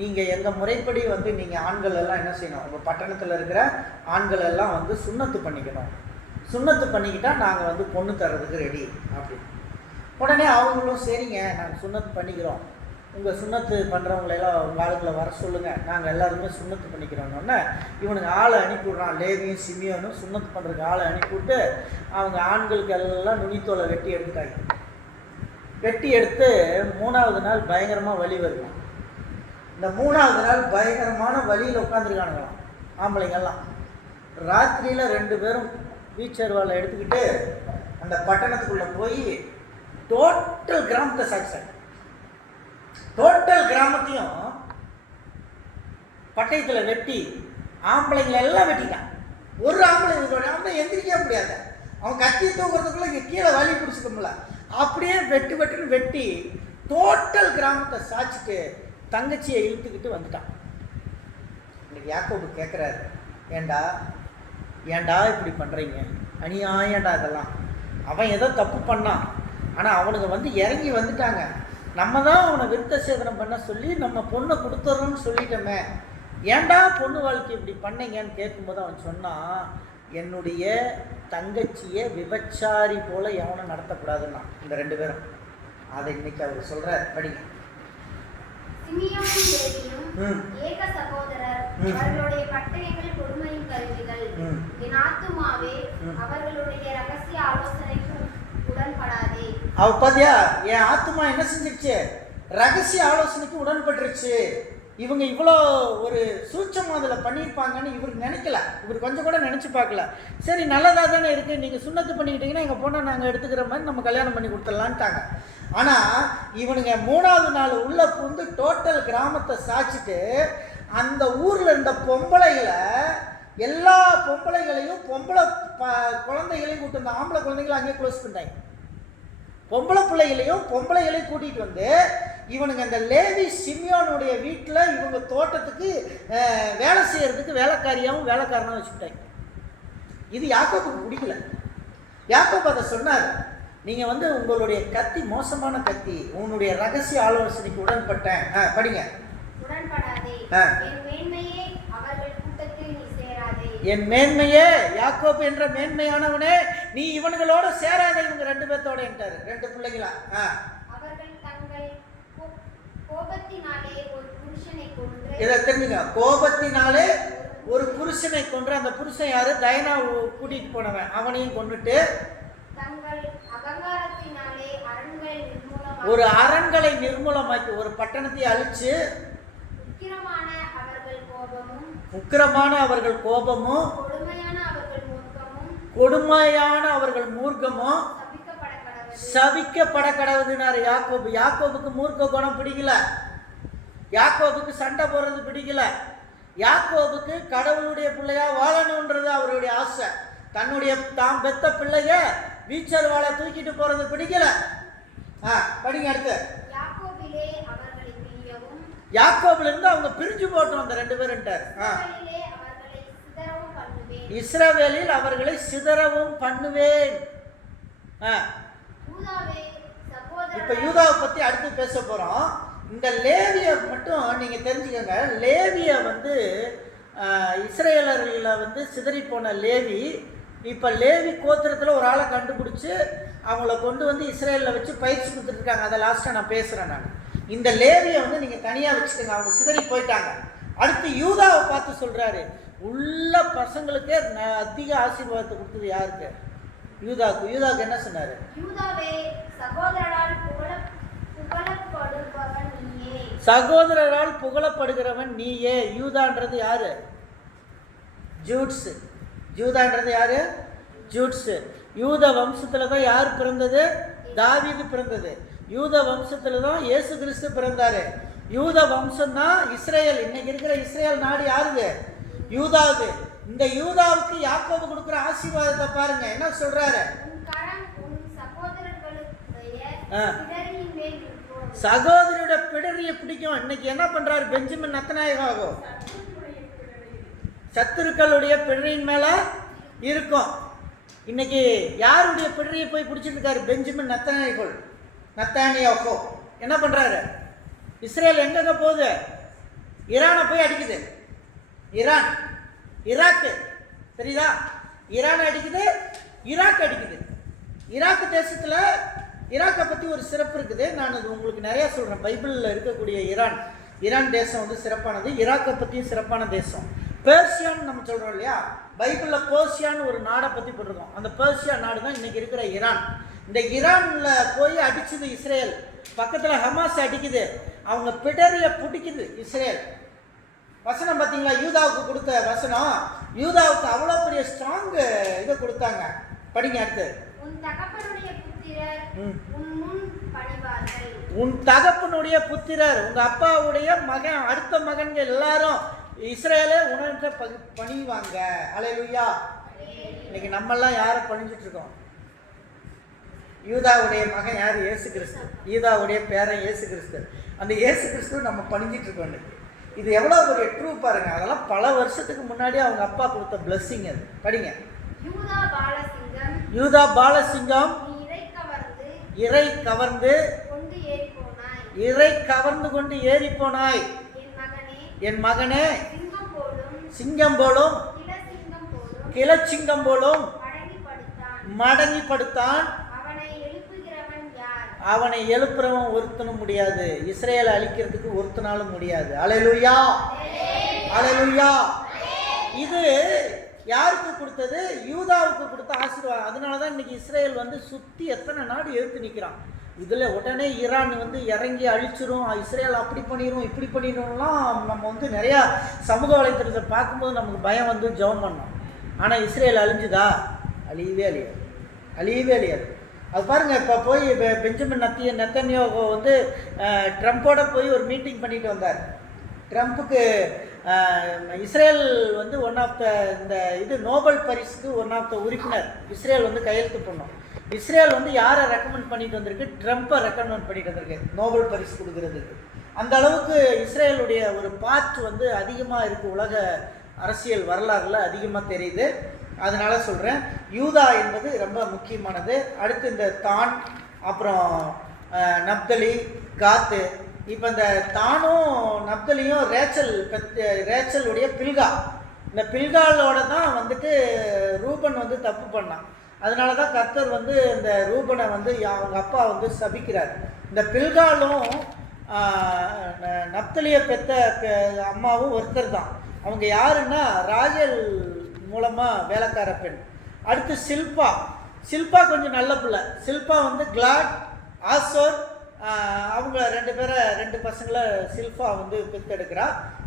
நீங்கள் எங்கள் முறைப்படி வந்து நீங்கள் ஆண்கள் எல்லாம் என்ன செய்யணும், உங்கள் பட்டணத்தில் இருக்கிற ஆண்கள் எல்லாம் வந்து சுண்ணத்து பண்ணிக்கணும், சுண்ணத்து பண்ணிக்கிட்டால் நாங்கள் வந்து பொண்ணு தர்றதுக்கு ரெடி அப்படின்னு. உடனே அவங்களும் சரிங்க நாங்கள் சுண்ணத்து பண்ணிக்கிறோம், உங்கள் சுண்ணத்து பண்ணுறவங்களெல்லாம் உங்கள் ஆளுங்களை வர சொல்லுங்கள், நாங்கள் எல்லாருமே சுண்ணத்து பண்ணிக்கிறோன்னொன்னே இவனுக்கு ஆளை அனுப்பிவிட்றான். லேவியும் சிமியோனும் சுண்ணத்து பண்ணுறதுக்கு ஆளை அனுப்பிவிட்டு அவங்க ஆண்களுக்கு எல்லாம் நுனித்தோலை வெட்டி எடுத்துட்டாங்க. வெட்டி எடுத்து 3ஆவது நாள் பயங்கரமாக வலி வருமா. இந்த 3ஆவது நாள் பயங்கரமான வலியில் உட்காந்துருக்கானுங்களாம் ஆம்பளைங்கெல்லாம். ராத்திரியில் 2 பேரும் வீச்சர்வாலை எடுத்துக்கிட்டு அந்த பட்டணத்துக்குள்ளே போய் டோட்டல் கிராமத்தை சாட்சாங்க. டோட்டல் கிராமத்தையும் பட்டயத்தில் வெட்டி ஆம்பளைங்களை எல்லாம் வெட்டிட்டான். ஒரு ஆம்பளை அவன் எந்திரிக்க முடியாது, அவன் கத்தி தூக்குறதுக்குள்ள இங்கே கீழே வலி பிடிச்சிக்கோம்ல, அப்படியே வெட்டுன்னு வெட்டி டோட்டல் கிராமத்தை சாய்ச்சிட்டு தங்கச்சியை இழுத்துக்கிட்டு வந்துட்டான். இன்னைக்கு யாக்கோபு கேட்குறாரு, ஏண்டா இப்படி பண்ணுறீங்க, அநியாயம்டா இதெல்லாம். அவன் ஏதோ தப்பு பண்ணான், ஆனால் அவனுங்க வந்து இறங்கி வந்துட்டாங்க, நம்ம தான் அவனை விருத்த சேதனம் பண்ண சொல்லி நம்ம பொண்ணை கொடுத்துட்றோம்னு சொல்லிட்டோமே, ஏண்டா பொண்ணு வாழ்க்கை இப்படி பண்ணீங்கன்னு கேட்கும்போது அவன் சொன்னான், என்னுடைய தங்கச்சியை விபச்சாரி போல் எவனும் நடத்தக்கூடாதுன்னா இந்த 2 பேரும். அதை இன்னைக்கு அவர் சொல்கிறார், படிங்க. சிமியோனும் லேவியும் ஏக சகோதரர். அவர்களுடைய பட்டயங்கள் கொடுமையின் கருவிகள். என் ஆத்துமாவே, அவர்களுடைய ரகசிய ஆலோசனைக்கு உடன்படாதே. அவ பாத்தியா, என் ஆத்துமா என்ன செஞ்சிருச்சு? ரகசிய ஆலோசனைக்கு உடன்பட்டுருச்சு. இவங்க இவ்வளோ ஒரு சூட்சமாக அதில் பண்ணியிருப்பாங்கன்னு இவருக்கு நினைக்கல. இவர் கொஞ்சம் கூட நினச்சி பார்க்கல. சரி, நல்லதாக தானே இருக்குது, நீங்கள் சுண்ணத்து பண்ணிக்கிட்டீங்கன்னா எங்கள் பொண்ணை நாங்கள் எடுத்துக்கிற மாதிரி நம்ம கல்யாணம் பண்ணி கொடுத்துடலான்ட்டாங்க. ஆனால் இவனுங்க 3வது நாள் உள்ள புந்து டோட்டல் கிராமத்தை சாய்ச்சிட்டு அந்த ஊரில் இருந்த பொம்பளைகளை, எல்லா பொம்பளைகளையும், பொம்பளை குழந்தைகளையும் கூட்டு, இந்த ஆம்பளை குழந்தைகளை அங்கேயே க்ளோஸ் பண்ணிட்டாங்க. பொம்பளை பிள்ளைகளையும் பொம்பளைகளையும் கூட்டிகிட்டு வந்து இவனுங்க அந்த லேவி சிமியோனுடைய வீட்டில் இவங்க தோட்டத்துக்கு வேலை செய்கிறதுக்கு வேலைக்காரியாகவும் வேலைக்காரனாகவும் வச்சுக்கிட்டாங்க. இது யாக்கோபுக்கு பிடிக்கல. யாக்கோபு அதை சொன்னார், நீங்கள் வந்து உங்களுடைய கத்தி மோசமான கத்தி, உன்னுடைய ரகசிய ஆலோசனைக்கு உடன்பட்டேன். படிங்க. உடன்படாதே. என் மேன்மையே, அவர்கள் கூட்டத்தில் நீ சேராதே. என் மேன்மையே, யாக்கோபு என்ற மேன்மையானவனே, நீ இவனுங்களோட சேராதே. இவங்க 2 பேர்த்தோட என்றாரு, 2 பிள்ளைங்களா. அவர்கள் தங்கள் கோபத்தினாலே ஒரு புருஷனை கொன்று. இதை தெரிஞ்சுங்க, கோபத்தினாலே ஒரு புருஷனை கொன்று. அந்த புருஷன் யாரு? தயனா கூட்டிட்டு போனவன். அவனையும் கொண்டுட்டு தங்கள் அகங்காரத்தினாலே அரண்களை நிர்மூலமாக்கி, ஒரு அரண்களை நிர்மூலமாக்கி, ஒரு பட்டணத்தை அழிச்சு, உக்கிரமான அவர்கள் கோபமும் கொடுமையான அவர்கள் மூர்க்கமும் சபிக்கப்பட கடவுதுனாரு யாக்கோபு. யாக்கோபுக்கு மூர்க்க குணம் பிடிக்கல. யாக்கோபுக்கு சண்டை போடுறது பிடிக்கல. யாக்கோபுக்கு கடவுளுடைய பிள்ளையா வாழணுன்றது அவருடைய ஆசை. தன்னுடைய தாம் பெத்த பிள்ளைய வீச்சர் வாழை தூக்கிட்டு போறது பிடிக்கல. படிங்க அடுத்து. யாக்கோபுல இருந்து அவங்க பிரிஞ்சு போட்டோம் அந்த 2 பேருன்ட்டார். இஸ்ரவேலில் அவர்களை சிதறவும் பண்ணுவேன். இப்ப யூதாவை பத்தி அடுத்து பேச போறோம். இந்த லேவிய மட்டும் நீங்க தெரிஞ்சுக்கோங்க. லேவிய வந்து இஸ்ரேலர்ல வந்து சிதறி போன லேவி, இப்ப லேவி கோத்திரத்துல ஒரு ஆளை கண்டுபிடிச்சு அவங்கள கொண்டு வந்து இஸ்ரேலில் வச்சு பயிற்சி கொடுத்துட்டு இருக்காங்க. அதை லாஸ்ட்டாக நான் பேசுகிறேன். நான் இந்த லேவியை வந்து நீங்கள் தனியாக வச்சுக்கோங்க, அவங்க சிதறி போயிட்டாங்க. அடுத்து யூதாவை பார்த்து சொல்கிறாரு, உள்ள பசங்களுக்கே அதிக ஆசீர்வாதத்தை கொடுத்தது யாருக்கு? யூதாவுக்கு. யூதாவுக்கு என்ன சொன்னார்? சகோதரரால் புகழப்படுகிறவன் நீயே. யூதான்றது யாரு? ஜூட்ஸ். யூதான்றது யாரு? ஜூட்ஸ். யூத வம்சத்தில் தான் யார் பிறந்தது? தாவீது பிறந்தது. யூத வம்சத்தில் தான் இயேசு கிறிஸ்து பிறந்தாரு. யூத வம்சம் தான் இஸ்ரேல். இன்னைக்கு இருக்கிற இஸ்ரேல் நாடு யாருது? யூதாவுக்கு. இந்த யூதாவுக்கு யாக்கோபு கொடுக்குற ஆசீர்வாதத்தை பாருங்க. என்ன சொல்றாரு? சகோதரோட பிடரிய பிடிக்கும். இன்னைக்கு என்ன பண்றாரு பெஞ்சமின் நத்தநாயகம்? சத்துருக்களுடைய பிடரின் மேல இருக்கும். இன்னைக்கு யாருடைய பிடரியை போய் பிடிச்சிட்டு இருக்காரு? பெஞ்சமின் நத்தானியாகோ. என்ன பண்றாரு? இஸ்ரேல் எங்கெங்க போகுது? ஈரானை போய் அடிக்குது. ஈராக்கு தெரியுதா? ஈரான் அடிக்குது, ஈராக் அடிக்குது. ஈராக் தேசத்துல ஈராக்கை பற்றி ஒரு சிறப்பு இருக்குது. நான் அது உங்களுக்கு நிறையா சொல்கிறேன். பைபிளில் இருக்கக்கூடிய ஈரான் தேசம் வந்து சிறப்பானது. ஈராக்கை பற்றியும் சிறப்பான தேசம். பெர்சியான்னு நம்ம சொல்கிறோம் இல்லையா? பைபிளில் பெர்சியான்னு ஒரு நாடை பற்றி போட்டிருக்கோம். அந்த பெர்சியா நாடு தான் இன்றைக்கி இருக்கிற ஈரான். இந்த ஈரானில் போய் அடிச்சுது இஸ்ரேல். பக்கத்தில் ஹமாஸ் அடிக்குது. அவங்க பிடரிய பிடிக்குது இஸ்ரேல். வசனம் பார்த்தீங்களா? யூதாவுக்கு கொடுத்த வசனம். யூதாவுக்கு அவ்வளோ பெரிய ஸ்ட்ராங் இதை கொடுத்தாங்க. படிங்க அடுத்து. உன் தகப்பனுடைய புத்திரர், உங்க அப்பாவுடைய மகன், அடுத்த மகன்கள் எல்லாரும் இஸ்ரேலே உணர்ந்த பணிவாங்க. அல்லேலூயா. இன்னைக்கு நம்மெல்லாம் யாரை பணிஞ்சிட்டு இருக்கோம்? யூதாவுடைய மகன் யார்? இயேசு கிறிஸ்து. யூதாவுடைய பேரன் இயேசு கிறிஸ்து. அந்த இயேசு கிறிஸ்து நம்ம பணிஞ்சிட்டு இருக்கோம். இது எவ்வளோ ஒரு ட்ரூ பாருங்க. அதெல்லாம் பல வருஷத்துக்கு முன்னாடி அவங்க அப்பா கொடுத்த பிளஸ்ஸிங் அது. படிங்க. யூதா பாலசிங்கம் இறை கவர்ந்து கொண்டு ஏறி போனாய். என் மகனே, சிங்கம் போலும் கிளச்சிங்கம் போலும் மடங்கி படுத்தான். அவனை எழுப்புறவன் ஒருத்தனும் முடியாது. இஸ்ரேலை அழிக்கிறதுக்கு ஒருத்தனாலும் முடியாது. அல்லேலூயா, அல்லேலூயா. இது யாருக்கு கொடுத்தது? யூதாவுக்கு கொடுத்த ஆசீர்வாதம். அதனால தான் இன்னைக்கு இஸ்ரேல் வந்து சுற்றி எத்தனை நாடு எழுத்து நிற்கிறான். இதில் உடனே ஈரான் வந்து இறங்கி அழிச்சிரும், இஸ்ரேல் அப்படி பண்ணிடும் இப்படி பண்ணிடும்லாம் நம்ம வந்து நிறையா சமூக வலைத்தளத்தை பார்க்கும்போது நமக்கு பயம் வந்து ஜெபம் பண்ணோம். ஆனால் இஸ்ரேல் அழிஞ்சுதா? அழியவே அழியாது, அழியவே அழியாது. அது பாருங்கள், இப்போ போய் பெஞ்சமின் நெத்தன்யாஹூ வந்து ட்ரம்ப்போட போய் ஒரு மீட்டிங் பண்ணிட்டு வந்தார். ட்ரம்ப்புக்கு இஸ்ரேல் வந்து ஒன் ஆஃப் த இந்த நோபல் பரிசுக்கு ஒன் ஆஃப் த உறுப்பினர் இஸ்ரேல் வந்து கையெழுத்து பண்ணோம். இஸ்ரேல் வந்து யாரை ரெக்கமெண்ட் பண்ணிட்டு வந்திருக்கு? ட்ரம்ப்பை ரெக்கமெண்ட் பண்ணிட்டு வந்திருக்கு நோபல் பரிசு கொடுக்கறதுக்கு. அந்த அளவுக்கு இஸ்ரேலுடைய ஒரு பார்ட் வந்து அதிகமாக இருக்குது, உலக அரசியல் வரலாறுல அதிகமாக தெரியுது. அதனால சொல்கிறேன், யூதா என்பது ரொம்ப முக்கியமானது. அடுத்து இந்த தான், அப்புறம் நப்தலி, காத்து. இப்போ இந்த தானும் நப்தலியும் ரேச்சலுடைய பில்கா, இந்த பில்காலோட தான் வந்துட்டு ரூபன் வந்து தப்பு பண்ணான். அதனால தான் கர்த்தர் வந்து இந்த ரூபனை வந்து அவங்க அப்பா வந்து சபிக்கிறார். இந்த பில்காலும் நப்தலியை பெற்ற அம்மாவும் ஒருத்தர் தான். அவங்க யாருன்னா ராகேல் மூலமாக வேலைக்கார பெண். அடுத்து சில்பா கொஞ்சம் நல்ல பிள்ளை. சில்பா வந்து கிளாட், ஆசோர், அவங்க ரெண்டு பசங்களை சில்பா வந்து பெற்றெடுக்கிறா.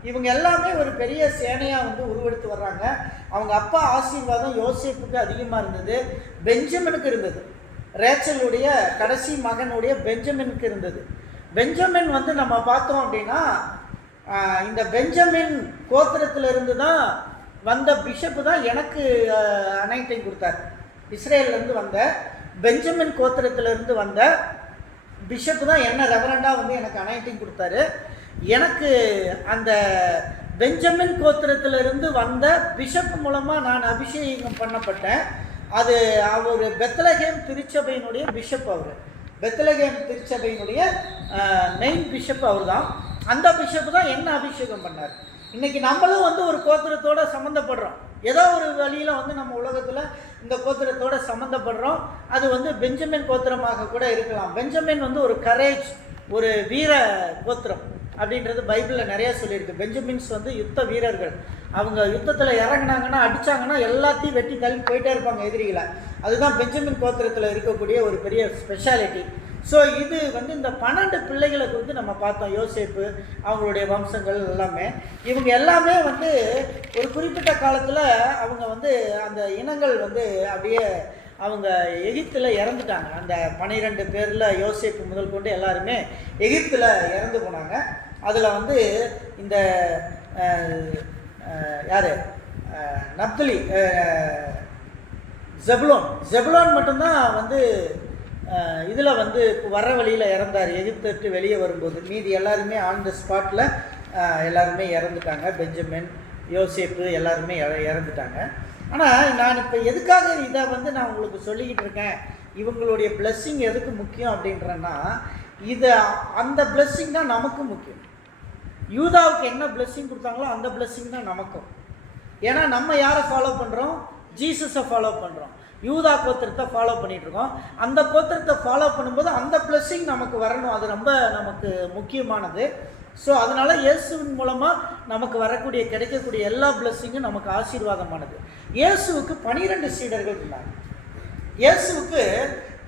இவங்க எல்லாமே ஒரு பெரிய சேனையாக வந்து உருவெடுத்து வர்றாங்க. அவங்க அப்பா ஆசீர்வாதம் யோசேப்புக்கு அதிகமாக இருந்தது, பெஞ்சமினுக்கு இருந்தது. ரேச்சலுடைய கடைசி மகனுடைய பெஞ்சமினுக்கு இருந்தது. பெஞ்சமின் வந்து நம்ம பார்த்தோம் அப்படின்னா, இந்த பெஞ்சமின் கோத்திரத்திலிருந்து தான் வந்த பிஷப்பு தான் எனக்கு அனைத்தையும் கொடுத்தார். இஸ்ரேல்லேருந்து வந்த பெஞ்சமின் கோத்திரத்திலிருந்து வந்த பிஷப்பு தான் என்ன ரெவரண்டாக வந்து எனக்கு அனைத்தையும் கொடுத்தாரு. எனக்கு அந்த பெஞ்சமின் கோத்திரத்திலிருந்து வந்த பிஷப் மூலமாக நான் அபிஷேகம் பண்ணப்பட்டேன். அது அவர் பெத்லகேம் திருச்சபையினுடைய பிஷப். அவர் பெத்லகேம் திருச்சபையினுடைய மெயின் பிஷப் அவர் தான். அந்த பிஷப் தான் என்ன அபிஷேகம் பண்ணார். இன்றைக்கி நம்மளும் வந்து ஒரு கோத்திரத்தோடு சம்மந்தப்படுறோம். ஏதோ ஒரு வழியில் வந்து நம்ம உலகத்தில் இந்த கோத்திரத்தோடு சம்மந்தப்படுறோம். அது வந்து பெஞ்சமின் கோத்திரமாக கூட இருக்கலாம். பெஞ்சமின் வந்து ஒரு கரேஜ், ஒரு வீர கோத்திரம் அப்படின்றது பைபிளில் நிறையா சொல்லியிருக்கு. பெஞ்சமின்ஸ் வந்து யுத்த வீரர்கள். அவங்க யுத்தத்தில் இறங்கினாங்கன்னா, அடித்தாங்கன்னா எல்லாத்தையும் வெட்டி தள்ளி போயிட்டே இருப்பாங்க எதிரிகளை. அதுதான் பெஞ்சமின் கோத்திரத்தில் இருக்கக்கூடிய ஒரு பெரிய ஸ்பெஷாலிட்டி. ஸோ இது வந்து இந்த 12 பிள்ளைகளை குறித்து நம்ம பார்த்தோம். யோசேப்பு, அவங்களுடைய வம்சங்கள் எல்லாமே, இவங்க எல்லாமே வந்து ஒரு குறிப்பிட்ட காலத்தில் அவங்க வந்து அந்த இனங்கள் வந்து அப்படியே அவங்க எகிப்தில் இறந்துட்டாங்க. அந்த 12 பேரில் யோசேப்பு முதல் கொண்டு எல்லாருமே எகிப்தில் இறந்து போனாங்க. அதில் வந்து இந்த யார், நப்தலி, ஜெபுலோன் மட்டும்தான் வந்து இதில் வந்து வர வழியில் இறந்தார். எகிப்து வெளியே வரும்போது மீதி எல்லாருமே ஆன் த ஸ்பாட்டில் எல்லாருமே இறந்துட்டாங்க. பெஞ்சமின், யோசேப்பு எல்லாருமே இறந்துட்டாங்க. ஆனால் நான் இப்போ எதுக்காக இதை வந்து நான் உங்களுக்கு சொல்லிக்கிட்டு இருக்கேன், இவங்களுடைய பிளெஸ்ஸிங் எதுக்கு முக்கியம் அப்படின்றேன்னா, அந்த பிளெஸ்ஸிங் தான் நமக்கு முக்கியம். யூதாவுக்கு என்ன பிளெஸ்ஸிங் கொடுத்தாங்களோ அந்த பிளெஸ்ஸிங் தான் நமக்கும். ஏன்னா நம்ம யாரை ஃபாலோ பண்ணுறோம்? ஜீசஸை ஃபாலோ பண்ணுறோம். யூதா கோத்திரத்தை ஃபாலோ பண்ணிகிட்ருக்கோம். அந்த கோத்திரத்தை ஃபாலோ பண்ணும்போது அந்த பிளெஸ்ஸிங் நமக்கு வரணும். அது ரொம்ப நமக்கு முக்கியமானது. ஸோ அதனால் இயேசுவின் மூலமாக நமக்கு வரக்கூடிய கிடைக்கக்கூடிய எல்லா பிளெஸ்ஸிங்கும் நமக்கு ஆசீர்வாதமானது. இயேசுவுக்கு 12 சீடர்கள் இருந்தாங்க. இயேசுவுக்கு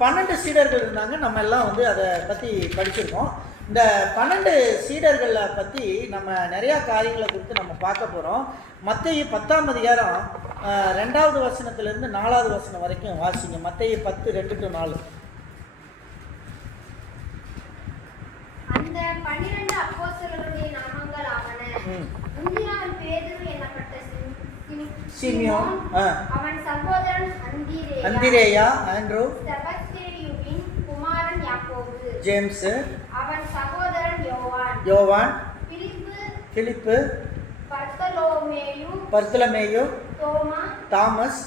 12 சீடர்கள் இருந்தாங்க. நம்ம எல்லாம் வந்து அதை பற்றி படிச்சிருக்கோம். இந்த 12 சீடர்களை பற்றி நம்ம நிறையா காரியங்களை குறித்து நம்ம பார்க்க போகிறோம். மத்தேயு 10ஆம் அதிகாரம் 2வது வசனத்திலிருந்து 4வது வசனம் வரைக்கும் வாசிங்க. மத்தேயு 10:2-4. அந்த 12 அப்போஸ்தலர்களுடைய நாமங்கள் ஆவன. முந்தினவன் பேதுரு எனப்பட்ட சிமியோன், அவன் சகோதரன் அந்திரேயா, ஆண்ட்ரூ, செபதேயுவின் குமாரன் யாக்கோபு, ஜேம்ஸ், அவன் சகோதரன் யோவான், பிலிப்பு, பர்த்தலமேயு, தாமஸ்,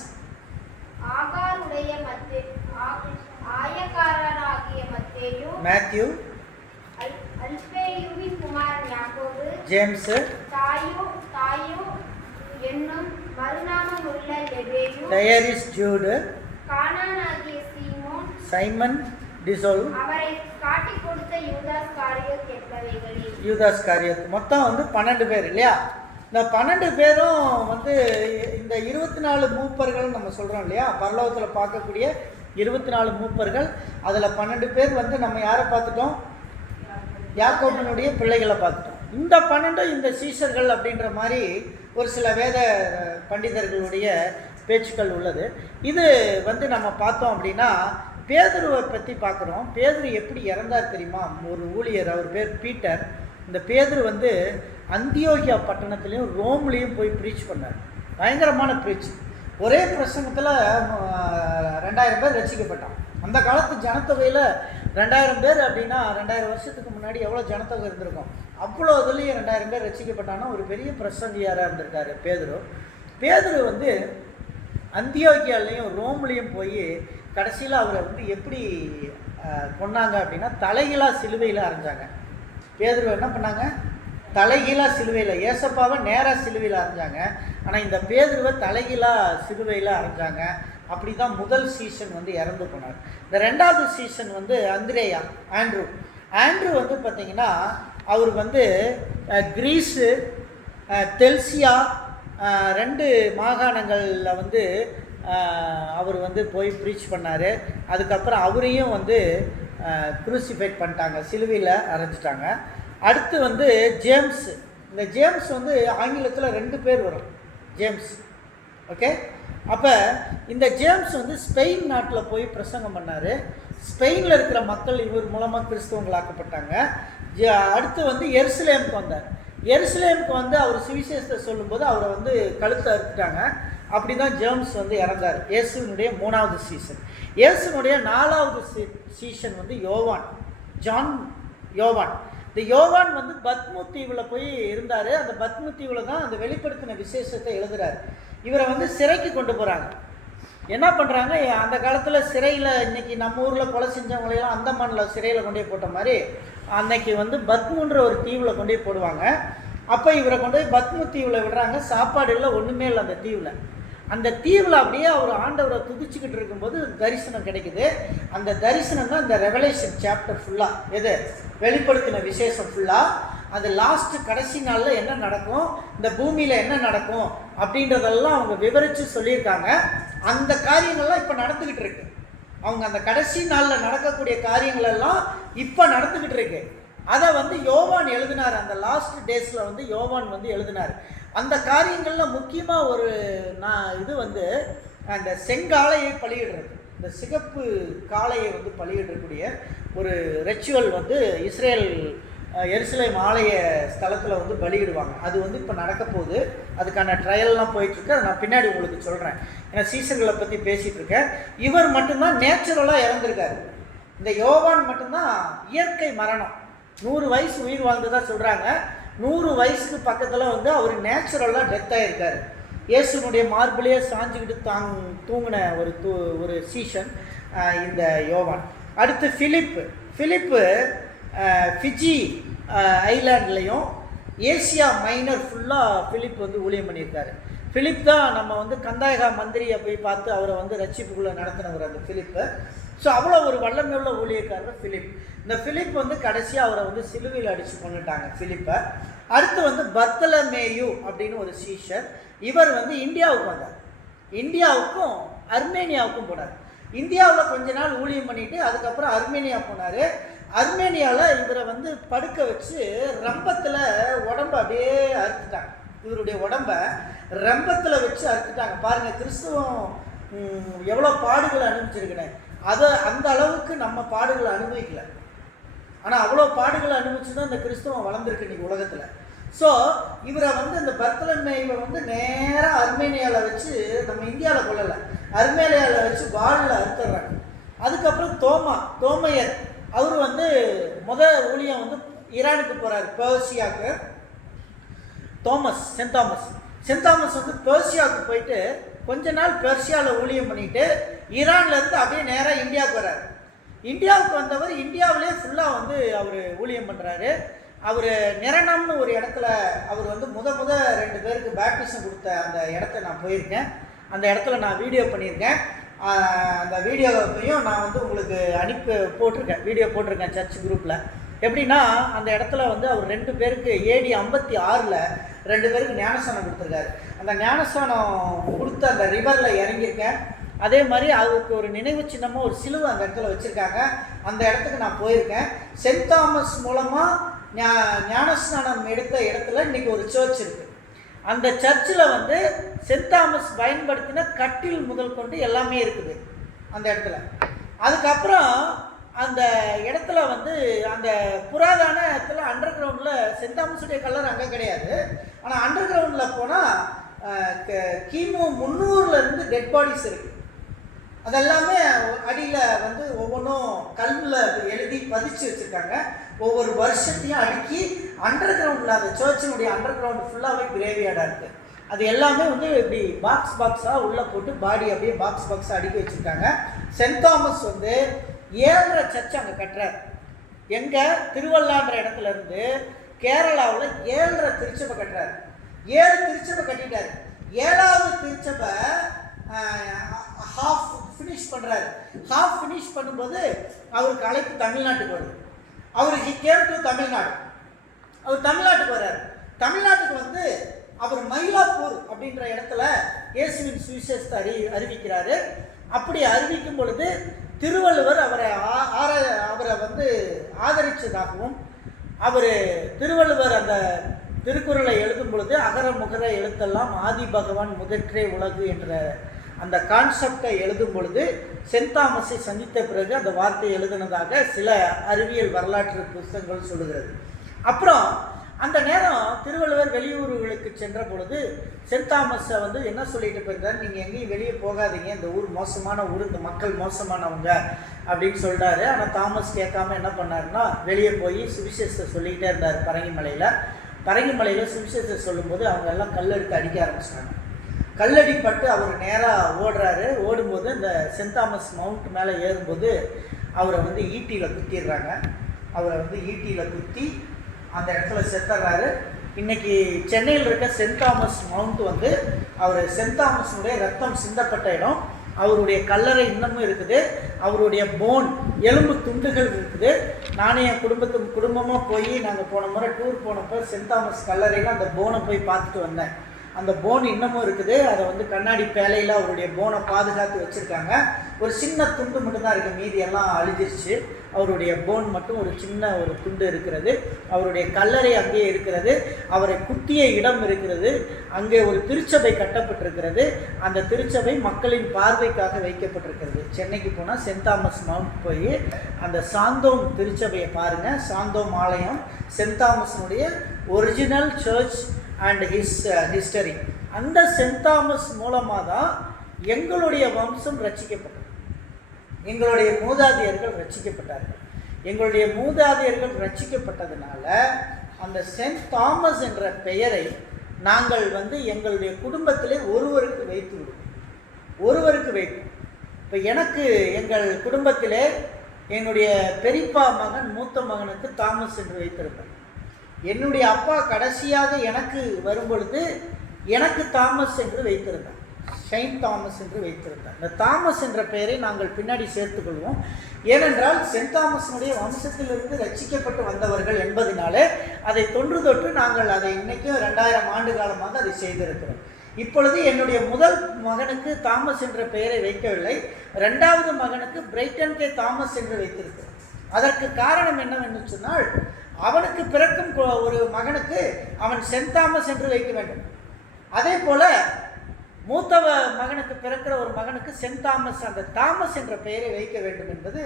ஆயக்காரராகிய மத்தேயு, மேத்யூ, அல்பேயுவின் குமாரன் யாக்கோபு, ஜேம்ஸ், தாயு என்னும் மறுநாமம் உள்ள லெபேயு, டயரிஸ், ஜூடு, கானானாகிய சைமன், டிசோல்வ். அவரை காட்டிக் கொடுத்த யூதாஸ் காரியோத் என்பவைகளே. யூதாஸ் காரியோத். மொத்தம் வந்து 12 பேர் இல்லையா? இந்த 12 பேரும் வந்து இந்த 24 மூப்பர்கள் நம்ம சொல்கிறோம் இல்லையா, பரலோகத்தில் பார்க்கக்கூடிய 24 மூப்பர்கள். அதில் 12 பேர் வந்து நம்ம யாரை பார்த்துட்டோம்? யாக்கோபினுடைய பிள்ளைகளை பார்த்துட்டோம். இந்த 12 இந்த சீஷர்கள் அப்படின்ற மாதிரி ஒரு சில வேத பண்டிதர்களுடைய பேச்சுக்கள் உள்ளது. இது வந்து நம்ம பார்த்தோம் அப்படின்னா பேதுருவை பற்றி பார்க்குறோம். பேதுரு எப்படி இறந்தார் தெரியுமா? ஒரு ஊழியர், அவர் பேர் பீட்டர். இந்த பேதுரு வந்து அந்தியோகியா பட்டணத்துலேயும் ரோம்லேயும் போய் ப்ரீச் பண்ணார். பயங்கரமான ப்ரீச். ஒரே பிரசங்கத்தில் 2000 பேர் ரசிக்கப்பட்டான். அந்த காலத்து ஜனத்தொகையில் 2000 பேர் அப்படின்னா 2000 வருஷத்துக்கு முன்னாடி எவ்வளோ ஜனத்தொகை இருந்திருக்கும். அவ்வளோ இதுலேயும் 2000 பேர் ரசிக்கப்பட்டான்னா ஒரு பெரிய பிரசங்கியாராக இருந்திருக்காரு பேதுரு. பேதுரு வந்து அந்தியோகியாலையும் ரோம்லேயும் போய் கடைசியில் அவரை வந்து எப்படி கொன்னாங்க அப்படின்னா தலைகீழாக சிலுவையில் அரைஞ்சாங்க. பேதுரு என்ன பண்ணாங்க? தலைகீழாக சிலுவையில், ஏசப்பாவை நேராக சிலுவையில் அரைஞ்சாங்க. ஆனால் இந்த பேதுருவை தலைகீழாக சிலுவையில் அரைஞ்சாங்க. அப்படி தான் முதல் சீசன் வந்து இறந்து போனார். இந்த 2வது சீசன் வந்து அந்திரேயா, ஆண்ட்ரூ வந்து பார்த்திங்கன்னா அவர் வந்து கிரீஸு, தெல்சியா 2 மாகாணங்களில் வந்து அவர் வந்து போய் ப்ரீச் பண்ணார். அதுக்கப்புறம் அவரையும் வந்து குரூசிஃபைட் பண்ணிட்டாங்க, சிலுவையில் அரைஞ்சிட்டாங்க. அடுத்து வந்து ஜேம்ஸ். இந்த ஜேம்ஸ் வந்து ஆங்கிலத்தில் 2 பேர் வரும், ஜேம்ஸ். ஓகே. அப்போ இந்த ஜேம்ஸ் வந்து ஸ்பெயின் நாட்டில் போய் பிரசங்கம் பண்ணார். ஸ்பெயினில் இருக்கிற மக்கள் இவர் மூலமாக கிறிஸ்தவங்களாக்கப்பட்டாங்க. அடுத்து வந்து எருசலேமுக்கு வந்தார். எருசலேமுக்கு வந்து அவர் சுவிசேஷத்தை சொல்லும்போது அவரை வந்து கழுத்தை அறுத்துட்டாங்க. அப்படி தான் ஜேம்ஸ் வந்து இறந்தார். இயேசுனுடைய 3வது சீசன். இயேசுனுடைய 4வது சீசன் வந்து யோவான். இந்த யோவான் வந்து பத்மு தீவில் போய் இருந்தார். அந்த பத்மு தீவில் தான் அந்த வெளிப்படுத்தின விசேஷத்தை எழுதுகிறார். இவரை வந்து சிறைக்கு கொண்டு போகிறாங்க. என்ன பண்ணுறாங்க? அந்த காலத்தில் சிறையில் இன்றைக்கி நம்ம ஊரில் கொலை செஞ்சவங்களையெல்லாம் அந்தமானில் சிறையில் கொண்டு போய் போட்ட மாதிரி அன்னைக்கு வந்து பத்முன்ற ஒரு தீவில் கொண்டு போய் போடுவாங்க. அப்போ இவரை கொண்டு போய் பத்மு தீவில் விடுறாங்க. சாப்பாடு இல்லை, ஒன்றுமே இல்லை அந்த தீவில். அந்த தீவில் அப்படியே அவர் ஆண்டவரை துதிச்சுக்கிட்டு இருக்கும்போது தரிசனம் கிடைக்குது. அந்த தரிசனம் தான் இந்த ரெவலேஷன் சாப்டர் ஃபுல்லாக, எது வெளிப்படுத்தின விசேஷம் ஃபுல்லாக. அது லாஸ்ட்டு கடைசி நாளில் என்ன நடக்கும், இந்த பூமியில் என்ன நடக்கும் அப்படின்றதெல்லாம் அவங்க விவரித்து சொல்லியிருக்காங்க. அந்த காரியங்கள்லாம் இப்போ நடந்துக்கிட்டு இருக்கு. அவங்க அந்த கடைசி நாளில் நடக்கக்கூடிய காரியங்கள் எல்லாம் இப்போ நடந்துக்கிட்டு இருக்கு. அதை வந்து யோவான் எழுதினார். அந்த லாஸ்ட் டேஸில் வந்து யோவான் வந்து எழுதினார். அந்த காரியங்களில் முக்கியமாக ஒரு இது வந்து அந்த செங்காளையை பலியிடுறது, இந்த சிகப்பு காளையை வந்து பலியிடக்கூடிய ஒரு ரிச்சுவல் வந்து இஸ்ரேல் எருசலேம் ஆலய ஸ்தலத்தில் வந்து பலியிடுவாங்க. அது வந்து இப்போ நடக்க போகுது. அதுக்கான ட்ரையல்லாம் போயிட்டுருக்கு. அதை நான் பின்னாடி உங்களுக்கு சொல்கிறேன். ஏன்னா சீசர்களை பற்றி பேசிகிட்டு இருக்கேன். இவர் மட்டும்தான் நேச்சுரலாக இறந்துருக்காரு. இந்த யோவான் மட்டும்தான் இயற்கை மரணம். 100 வயசு உயிர் வாழ்ந்ததாக சொல்கிறாங்க. 100 வயசுக்கு பக்கத்தில் வந்து அவர் நேச்சுரலாக டெத் ஆகிருக்காரு. இயேசுனுடைய மார்பிளையே சாஞ்சிக்கிட்டு தூங்கின ஒரு சீசன் இந்த யோவான். அடுத்து பிலிப்பு ஃபிஜி ஐலாண்ட்லேயும் ஏசியா மைனர் ஃபுல்லாக பிலிப் வந்து ஊழியம் பண்ணியிருக்காரு. பிலிப் தான் நம்ம வந்து கந்தாயகா மந்திரியை போய் பார்த்து அவரை வந்து ரட்சிப்புக்குள்ளே நடத்தினவர் அந்த பிலிப்பு. ஸோ அவ்வளோ ஒரு வல்லமையுள்ள ஊழியக்காரர் பிலிப். இந்த பிலிப் வந்து கடைசியாக அவரை வந்து சிலுவையில் அடித்து கொண்டுட்டாங்க பிலிப்பை. அடுத்து வந்து பர்த்தலமேயு அப்படின்னு ஒரு சீஷர். இவர் வந்து இந்தியாவுக்கு வந்தார். இந்தியாவுக்கும் அர்மேனியாவுக்கும் போனார். இந்தியாவில் கொஞ்ச நாள் ஊழியம் பண்ணிவிட்டு அதுக்கப்புறம் அர்மேனியா போனார். அர்மேனியாவில் இவரை வந்து படுக்க வச்சு ரம்பத்தில் உடம்பை அப்படியே அறுத்துட்டாங்க. இவருடைய உடம்பை ரம்பத்தில் வச்சு அறுத்துட்டாங்க. பாருங்கள், கிறிஸ்துவம் எவ்வளோ பாடுகளை அனுபவிச்சிருக்கேன். அந்த அளவுக்கு நம்ம பாடுகளை அனுபவிக்கல. ஆனால் அவ்வளோ பாடுகளை அனுபவிச்சு தான் இந்த கிறிஸ்துவம் வளர்ந்துருக்கு இன்றைக்கி உலகத்தில். ஸோ இவரை வந்து இந்த பர்த்தலமேயுவை வந்து நேராக அர்மேனியாவில் வச்சு, நம்ம இந்தியாவில் கொள்ளலை, அர்மேனியாவில் வச்சு வாளில் அறுத்துடுறாங்க. அதுக்கப்புறம் தோமையர் அவர் வந்து ஊழியம் வந்து ஈரானுக்கு போகிறார், பெர்சியாவுக்கு. சென்ட் தாமஸ் வந்து பெர்சியாவுக்கு போயிட்டு கொஞ்ச நாள் பெர்சியாவில் ஊழியம் பண்ணிவிட்டு ஈரான்லேருந்து அப்படியே நேராக இந்தியாவுக்கு வர்றார். இந்தியாவுக்கு வந்தவர் இந்தியாவிலே ஃபுல்லாக வந்து அவர் ஊழியம் பண்ணுறாரு. அவர் நிரணம்னு ஒரு இடத்துல அவர் வந்து முத 2 பேருக்கு பேப்டிசம் கொடுத்த அந்த இடத்த நான் போயிருக்கேன். அந்த இடத்துல நான் வீடியோ பண்ணியிருக்கேன். அந்த வீடியோவையும் நான் வந்து உங்களுக்கு வீடியோ போட்டிருக்கேன் சர்ச் குரூப்பில். எப்படின்னா அந்த இடத்துல வந்து அவர் 2 பேருக்கு AD 56 2 பேருக்கு ஞானஸ்தானம் கொடுத்துருக்காரு. அந்த ஞானஸ்தானம் கொடுத்த அந்த ரிவரில் இறங்கியிருக்கேன். அதே மாதிரி அவருக்கு ஒரு நினைவு சின்னமாக ஒரு சிலுவை அந்த இடத்துல வச்சுருக்காங்க. அந்த இடத்துக்கு நான் போயிருக்கேன். சென்ட் தாமஸ் மூலமாக ஞானஸ்நானம் எடுத்த இடத்துல இன்றைக்கி ஒரு சர்ச் இருக்குது. அந்த சர்ச்சில் வந்து சென்ட் தாமஸ் பயன்படுத்தின கட்டில் முதல் கொண்டு எல்லாமே இருக்குது அந்த இடத்துல. அதுக்கப்புறம் அந்த இடத்துல வந்து அந்த புராதன இடத்துல அண்டர் கிரவுண்டில் சென்ட் தாமஸுடைய கல்லர் அங்கே கிடையாது. ஆனால் அண்டர் கிரவுண்டில் போனால் கிமு 300 டெட் பாடிஸ் இருக்குது. அதெல்லாமே அடியில் வந்து ஒவ்வொன்றும் கல்லில் எழுதி பதிச்சு வச்சுருக்காங்க. ஒவ்வொரு வருஷத்தையும் அடுக்கி அண்டர் கிரவுண்டில் அந்த சர்ச்சினுடைய அண்டர் கிரவுண்ட் ஃபுல்லாகவே கிரேவியார்டாக இருக்குது. அது எல்லாமே வந்து இப்படி பாக்ஸாக உள்ளே போட்டு பாடி அப்படியே பாக்ஸாக அடுக்கி வச்சுருக்காங்க. சென்ட் தாமஸ் வந்து 7 சர்ச் அங்கே கட்டுறார். எங்கே திருவள்ளான்ற இடத்துல இருந்து கேரளாவில் 7 திருச்சபை கட்டுறாரு. 7 திருச்சபை கட்டிட்டார். 7வது திருச்சபை ஹாஃப் ஃபினிஷ் பண்ணுறாரு. ஹாஃப் ஃபினிஷ் பண்ணும்போது அவருக்கு அழைப்பு தமிழ்நாட்டுக்கு வருது. he came to Tamil Nadu. அவர் தமிழ்நாட்டுக்கு வர்றார். தமிழ்நாட்டுக்கு வந்து அவர் மயிலாப்பூர் அப்படின்ற இடத்துல இயேசுவின் சுவிசேஷத்தை அறிவிக்கிறாரு. அப்படி அறிவிக்கும் பொழுது திருவள்ளுவர் அவரை வந்து ஆதரித்ததாகவும், திருவள்ளுவர் அந்த திருக்குறளை எழுதும் பொழுது அகர முகர எழுத்தெல்லாம் ஆதி பகவான் முதற்றே உலகு என்ற அந்த கான்செப்டை எழுதும் பொழுது சென்ட் தாமஸை சந்தித்த பிறகு அந்த வார்த்தை எழுதினதாக சில அறிவியல் வரலாற்று புத்தகங்கள் சொல்லுகிறது. அப்புறம் அந்த நேரம் திருவள்ளுவர் வெளியூர்களுக்கு சென்ற பொழுது சென்ட் தாமஸை வந்து என்ன சொல்லிட்டு போயிருந்தார், நீங்கள் எங்கேயும் வெளியே போகாதீங்க, இந்த ஊர் மோசமான ஊர், இந்த மக்கள் மோசமானவங்க அப்படின்னு சொல்கிறாரு. ஆனால் தாமஸ் கேட்காம என்ன பண்ணாருன்னா வெளியே போய் சுவிசேஷத்தை சொல்லிக்கிட்டே இருந்தார். பரங்கிமலையில் சுவிசேஷத்தை சொல்லும்போது அவங்க எல்லாம் கல்லெடுத்து அடிக்க ஆரம்பிச்சிட்டாங்க. கல்லடிப்பட்டு அவர் நேராக ஓடுறாரு. ஓடும்போது இந்த சென்ட் தாமஸ் மவுண்ட் மேலே ஏறும்போது அவரை வந்து ஈட்டியில் குத்திடுறாங்க. குத்தி அந்த இடத்துல செத்துறாரு. இன்றைக்கி சென்னையில் இருக்க சென்ட் தாமஸ் மவுண்ட் வந்து சென்ட் தாமஸுடைய ரத்தம் சிந்தப்பட்ட இடம். அவருடைய கல்லறை இன்னமும் இருக்குது. அவருடைய போன் எலும்பு துண்டுகள் இருக்குது. நானே என் குடும்பமாக போய் நாங்கள் போன முறை டூர் போனப்போ சென்ட் தாமஸ் கல்லறையில் அந்த போனை போய் பார்த்துட்டு வந்தேன். அந்த போன் இன்னமும் இருக்குது. அதை வந்து கண்ணாடி பேலையில் அவருடைய போனை பாதுகாத்து வச்சுருக்காங்க. ஒரு சின்ன துண்டு மட்டும்தான் இருக்குது, மீதி எல்லாம் அழிஞ்சிருச்சு. அவருடைய போன் மட்டும் ஒரு சின்ன ஒரு துண்டு இருக்கிறது. அவருடைய கல்லறை அங்கேயே இருக்கிறது. அவரை குத்திய இடம் இருக்கிறது. அங்கே ஒரு திருச்சபை கட்டப்பட்டிருக்கிறது. அந்த திருச்சபை மக்களின் பார்வைக்காக வைக்கப்பட்டிருக்கிறது. சென்னைக்கு போனால் சென்ட் தாமஸ் மவுண்ட் போய் அந்த சாந்தோம் திருச்சபையை பாருங்கள். சாந்தோம் ஆலயம் சென்ட் தாமஸினுடைய ஒரிஜினல் சர்ச் அண்ட் ஹிஸ்டரி. அந்த சென்ட் தாமஸ் மூலமாக தான் எங்களுடைய வம்சம் ரட்சிக்கப்பட்டது. எங்களுடைய மூதாதையர்கள் ரட்சிக்கப்பட்டார்கள். எங்களுடைய மூதாதையர்கள் ரட்சிக்கப்பட்டதுனால அந்த சென்ட் தாமஸ் என்ற பெயரை நாங்கள் வந்து எங்களுடைய குடும்பத்திலே ஒருவருக்கு வைப்போம். இப்போ எனக்கு எங்கள் குடும்பத்திலே என்னுடைய பெரியப்பா மகன் மூத்த மகனுக்கு தாமஸ் என்று வைத்திருப்பேன். என்னுடைய அப்பா கடைசியாக எனக்கு வரும்பொழுது எனக்கு தாமஸ் என்று வைத்திருந்தார். செயின்ட் தாமஸ் என்று வைத்திருந்தார். இந்த தாமஸ் என்ற பெயரை நாங்கள் பின்னாடி சேர்த்துக்கொள்வோம். ஏனென்றால் சென்ட் தாமஸனுடைய வம்சத்திலிருந்து ரட்சிக்கப்பட்டு வந்தவர்கள் என்பதனாலே அதை தொன்று தொட்டு நாங்கள் அதை இன்னைக்கும் 2000 ஆண்டு காலமாக அதை செய்திருக்கிறோம். இப்பொழுது என்னுடைய முதல் மகனுக்கு தாமஸ் என்ற பெயரை வைக்கவில்லை. 2வது மகனுக்கு பிரைட்டன் கே தாமஸ் என்று வைத்திருக்கிறோம். அதற்கு காரணம் என்னவென்று சொன்னால், அவனுக்கு பிறக்கும் ஒரு மகனுக்கு அவன் சென்ட் தாமஸ் என்று வைக்க வேண்டும். அதே போல மூத்த மகனுக்கு பிறக்கிற ஒரு மகனுக்கு சென்ட் தாமஸ், அந்த தாமஸ் என்ற பெயரை வைக்க வேண்டும் என்பது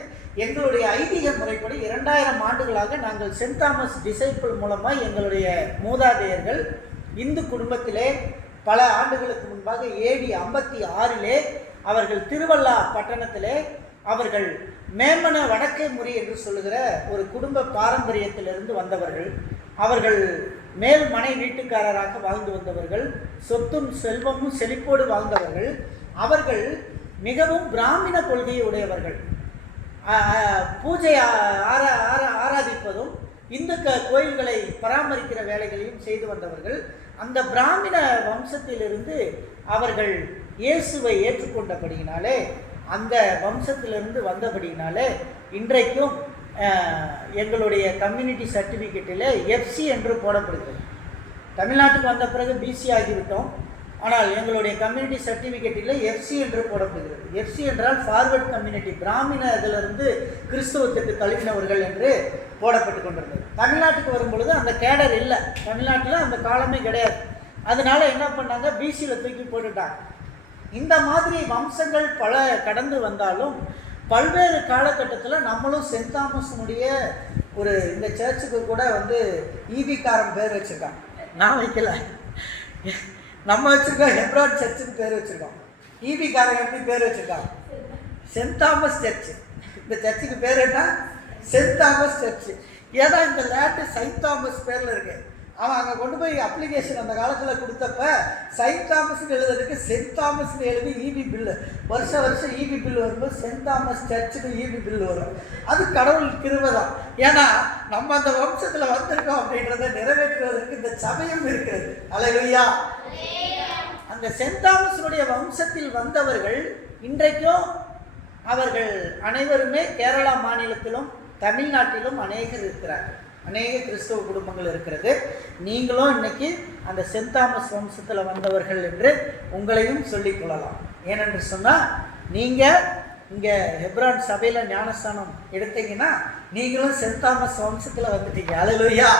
எங்களுடைய ஐதீக முறைப்படி 2000 ஆண்டுகளாக நாங்கள் சென்ட் தாமஸ் டிசைபிள் மூலமாக எங்களுடைய மூதாதையர்கள் இந்து குடும்பத்திலே பல ஆண்டுகளுக்கு முன்பாக AD 56 அவர்கள் திருவள்ளா பட்டணத்திலே அவர்கள் மேமன வடக்கே முறி என்று சொல்லுகிற ஒரு குடும்ப பாரம்பரியத்திலிருந்து வந்தவர்கள். அவர்கள் மேல் மனை வீட்டுக்காரராக வாழ்ந்து வந்தவர்கள், சொத்தும் செல்வமும் செழிப்போடு வாழ்ந்தவர்கள். அவர்கள் மிகவும் பிராமண கொள்கையை உடையவர்கள். பூஜை ஆராதிப்பதும் இந்து கோயில்களை பராமரிக்கிற வேலைகளையும் செய்து வந்தவர்கள். அந்த பிராமண வம்சத்திலிருந்து அவர்கள் இயேசுவை ஏற்றுக்கொண்டபடியினாலே அந்த வம்சத்திலிருந்து வந்தபடினாலே இன்றைக்கும் எங்களுடைய கம்யூனிட்டி சர்டிஃபிகேட்டில் எஃப்சி என்று போடப்படுகிறது. தமிழ்நாட்டுக்கு வந்த பிறகு பிசி ஆகிவிட்டோம். ஆனால் எங்களுடைய கம்யூனிட்டி சர்டிஃபிகேட்டில் எஃப்சி என்று போடப்படுகிறது. எஃப்சி என்றால் ஃபார்வர்ட் கம்யூனிட்டி, பிராமண இதிலிருந்து கிறிஸ்தவத்துக்கு தழுவினவர்கள் என்று போடப்பட்டு கொண்டிருந்தது. தமிழ்நாட்டுக்கு வரும்பொழுது அந்த கேடர் இல்லை, தமிழ்நாட்டில் அந்த காலமே கிடையாது. அதனால என்ன பண்ணாங்க, பிசியில் தூக்கி போட்டுட்டாங்க. இந்த மாதிரி வம்சங்கள் பல கடந்து வந்தாலும் பல்வேறு காலகட்டத்தில் நம்மளும் சென்ட் தாமஸனுடைய ஒரு இந்த சர்ச்சுக்கு கூட வந்து ஈபிகாரன் பேர் வச்சுருக்கான். நான் வைக்கல, நம்ம வச்சுருக்கோம். ஹெப்ரான் சர்ச்சுன்னு பேர் வச்சுருக்கோம். ஈபிகாரன் எப்படி பேர் வச்சுருக்கான்? Saint Thomas church. இந்த சர்ச்சுக்கு பேர் என்ன? Saint Thomas church. ஏன்னா இந்த லேண்டு செயின்ட் தாமஸ் பேரில் இருக்கு. அவன் அங்கே கொண்டு போய் அப்ளிகேஷன் அந்த காலத்தில் கொடுத்தப்ப செயின்ட் தாமஸ்ன்னு எழுதுறதுக்கு சென்ட் தாமஸ்ன்னு எழுதி ஈபி பில்லு, வருஷம் ஈபி பில்லு வரும்போது சென்ட் தாமஸ் சர்ச்சுக்கு ஈபி பில்லு வரும். அது கடவுள் கிருபைதான். ஏன்னா நம்ம அந்த வம்சத்தில் வந்திருக்கோம் அப்படின்றத நிறைவேற்றுவதற்கு இந்த சபையும் இருக்கிறது. அல்லேலூயா. அந்த சென்ட் தாமஸனுடைய வம்சத்தில் வந்தவர்கள் இன்றைக்கும் அவர்கள் அனைவருமே கேரளா மாநிலத்திலும் தமிழ்நாட்டிலும் அநேகர் இருக்கிறார்கள். அநேக கிறிஸ்தவ குடும்பங்கள் இருக்கிறது. நீங்களும் இன்னைக்கு அந்த சென்ட் தாமஸ் வம்சத்தில் வந்தவர்கள் என்று உங்களையும் சொல்லிக்கொள்ளலாம். ஏனென்று சொன்னால் நீங்கள் இங்கே ஹெப்ரான் சபையில் ஞானஸ்தானம் எடுத்தீங்கன்னா நீங்களும் சென்ட் தாமஸ் வம்சத்தில் வந்துட்டீங்க. அல்லேலூயா,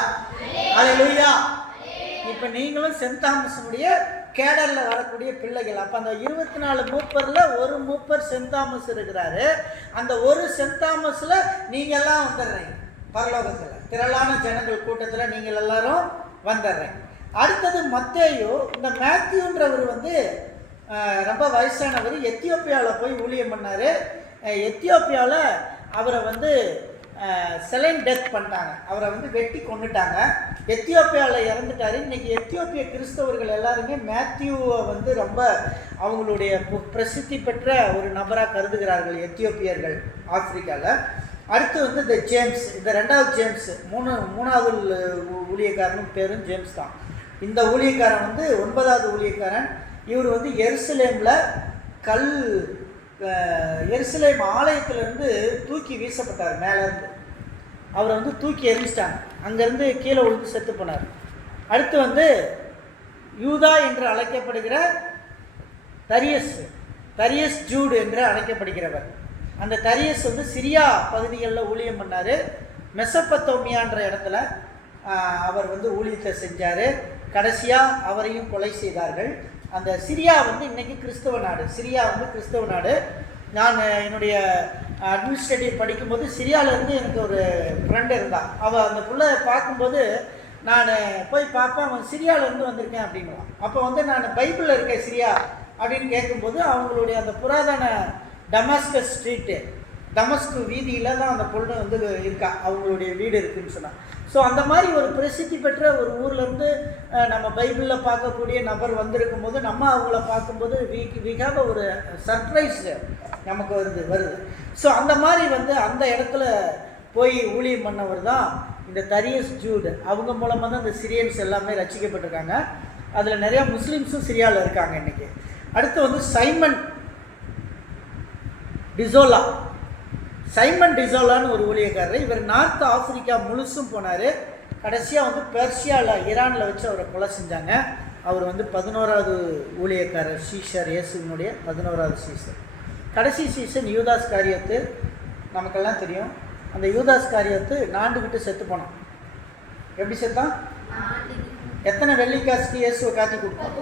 அல்லேலூயா. இப்போ நீங்களும் சென்ட் தாமஸனுடைய கேடரில் வரக்கூடிய பிள்ளைகள். அப்போ அந்த 24 மூப்பரில் ஒரு மூப்பர் சென்ட் தாமஸ் இருக்கிறாரு. அந்த ஒரு சென்ட் தாமஸில் நீங்கள்லாம் வந்துடுறீங்க. பரலோகத்தில் திரளான ஜனங்கள் கூட்டத்தில் நீங்கள் எல்லாரும் வந்துடுறீங்க. அடுத்தது மத்தேயு. இந்த மேத்யூன்றவர் வந்து ரொம்ப வயசானவர். எத்தியோப்பியாவில் போய் ஊழியம் பண்ணார். எத்தியோப்பியாவில் அவரை வந்து செலைன் டெத் பண்ணிட்டாங்க. அவரை வந்து வெட்டி கொண்டுட்டாங்க. எத்தியோப்பியாவில் இறந்துட்டார். இன்றைக்கி எத்தியோப்பிய கிறிஸ்தவர்கள் எல்லாருமே மேத்யூவை வந்து ரொம்ப அவங்களுடைய பிரசித்தி பெற்ற ஒரு நபராக கருதுகிறார்கள் எத்தியோப்பியர்கள் ஆப்பிரிக்காவில். அடுத்து வந்து இந்த ஜேம்ஸ், இந்த 2வது ஜேம்ஸ், மூணாவது ஊழியக்காரனும் பேரும் ஜேம்ஸ் தான். இந்த ஊழியக்காரன் வந்து 9வது ஊழியக்காரன். இவர் வந்து எருசலேம் ஆலயத்திலேருந்து தூக்கி வீசப்பட்டார். மேலேருந்து அவரை வந்து தூக்கி எரிஞ்சிட்டாங்க. அங்கேருந்து கீழே விழுந்து செத்து போனார். அடுத்து வந்து யூதா என்று அழைக்கப்படுகிற தரியஸ் ஜூடு என்று அழைக்கப்படுகிறவர். அந்த தரியஸ் வந்து சிரியா பகுதிகளில் ஊழியம் பண்ணார். மெசப்பத்தோமியான்ற இடத்துல அவர் வந்து ஊழியத்தை செஞ்சார். கடைசியாக அவரையும் கொலை செய்தார்கள். அந்த சிரியா வந்து இன்றைக்கி கிறிஸ்தவ நாடு. சிரியா வந்து கிறிஸ்தவ நாடு. நான் என்னுடைய அட்மினிஸ்ட்ரேட்டிவ் படிக்கும்போது சிரியாவிலேருந்து எனக்கு ஒரு ஃப்ரெண்டு இருந்தான். அவள் அந்த பிள்ளை பார்க்கும்போது நான் போய் பார்ப்பேன், அவன் சிரியாவிலேருந்து வந்திருக்கேன் அப்படின்வான். அப்போ வந்து நான் பைபிளில் இருக்கேன் சிரியா அப்படின்னு கேட்கும்போது அவங்களுடைய அந்த புராதன டமாஸ்கஸ் ஸ்ட்ரீட்டு, தமஸ்கு வீதியில் தான் அந்த பொண்ணு வந்து இருக்கா, அவங்களுடைய வீடு இருக்குதுன்னு சொன்னான். ஸோ அந்த மாதிரி ஒரு பிரசித்தி பெற்ற ஒரு ஊர்லேருந்து நம்ம பைபிளில் பார்க்கக்கூடிய நபர் வந்திருக்கும் போது நம்ம அவங்கள பார்க்கும்போது வீக்காக ஒரு சர்ப்ரைஸ் நமக்கு வருது. ஸோ அந்த மாதிரி வந்து அந்த இடத்துல போய் ஊழியம் பண்ணவர் தான் இந்த தரியஸ் ஜூடு. அவங்க மூலமாக தான் இந்த சிரியன்ஸ் எல்லாமே ரசிக்கப்பட்டிருக்காங்க. அதில் நிறையா முஸ்லீம்ஸும் சிரியாவில் இருக்காங்க இன்றைக்கி. அடுத்து வந்து சைமன் டிசோலான்னு ஒரு ஊழியக்காரர். இவர் நார்த் ஆப்பிரிக்கா முழுசும் போனார். கடைசியாக வந்து பெர்ஷியாவில் ஈரானில் வச்சு அவரை கொலை செஞ்சாங்க. அவர் வந்து 11வது ஊழியக்காரர், சீஷர், இயேசுவினுடைய 11வது சீஷர். கடைசி சீசன் யூதாஸ் காரியத்து நமக்கெல்லாம் தெரியும். அந்த யூதாஸ் காரியத்து நாண்டுக்கிட்டு செத்து போனான். எப்படி செத்தான்? எத்தனை வெள்ளிக்காசுக்கு இயேசுவை காட்டி கொடுத்தான்?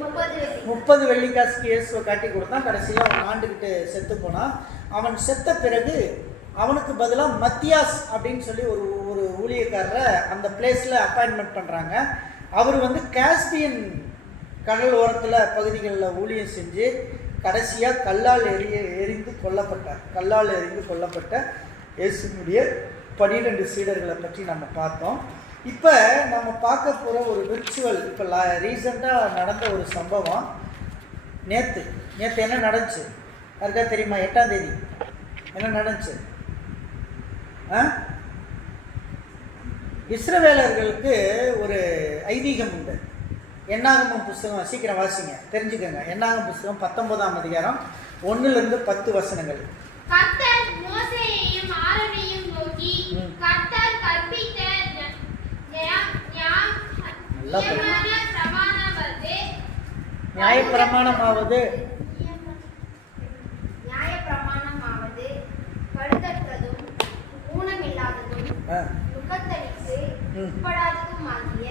30 வெள்ளிக்காசுக்கு இயேசுவை காட்டி கொடுத்தான். கடைசியாக அவன் ஆண்டுக்கிட்டு செத்து போனான். அவன் செத்த பிறகு அவனுக்கு பதிலாக மத்தியாஸ் அப்படின்னு சொல்லி ஒரு ஊழியக்காரரை அந்த பிளேஸில் அப்பாயின்மெண்ட் பண்ணுறாங்க. அவர் வந்து காஸ்பியன் கடல் ஓரத்தில் பகுதிகளில் ஊழியம் செஞ்சு கடைசியாக கல்லால் எரிந்து கொல்லப்பட்ட இயேசுனுடைய 12 சீடர்களை பற்றி நம்ம பார்த்தோம். இப்போ நம்ம பார்க்க போகிற ஒரு விர்ச்சுவல், இப்போ ரீசெண்டாக நடந்த ஒரு சம்பவம். நேற்று என்ன நடந்துச்சு யாருக்கா தெரியுமா? 8ஆம் தேதி என்ன நடந்துச்சு? இஸ்ரவேலர்களுக்கு ஒரு ஐதீகம் உண்டு. என்னாகமம் புஸ்தகம் சீக்கிரம் வாசிங்க, தெரிஞ்சுக்கோங்க. என்னாகமம் புஸ்தகம் 19ஆம் அதிகாரம் 1 10 வசனங்கள். கர்த்தர் மோசேயையும் ஆரோனையும் நோக்கி, கர்த்தர் கற்பித்த நியாயப்பிரமாணமாவது பழுதற்றதும் ஊனமில்லாததும் நுகத்தடிக்கு உட்படாததுமாகிய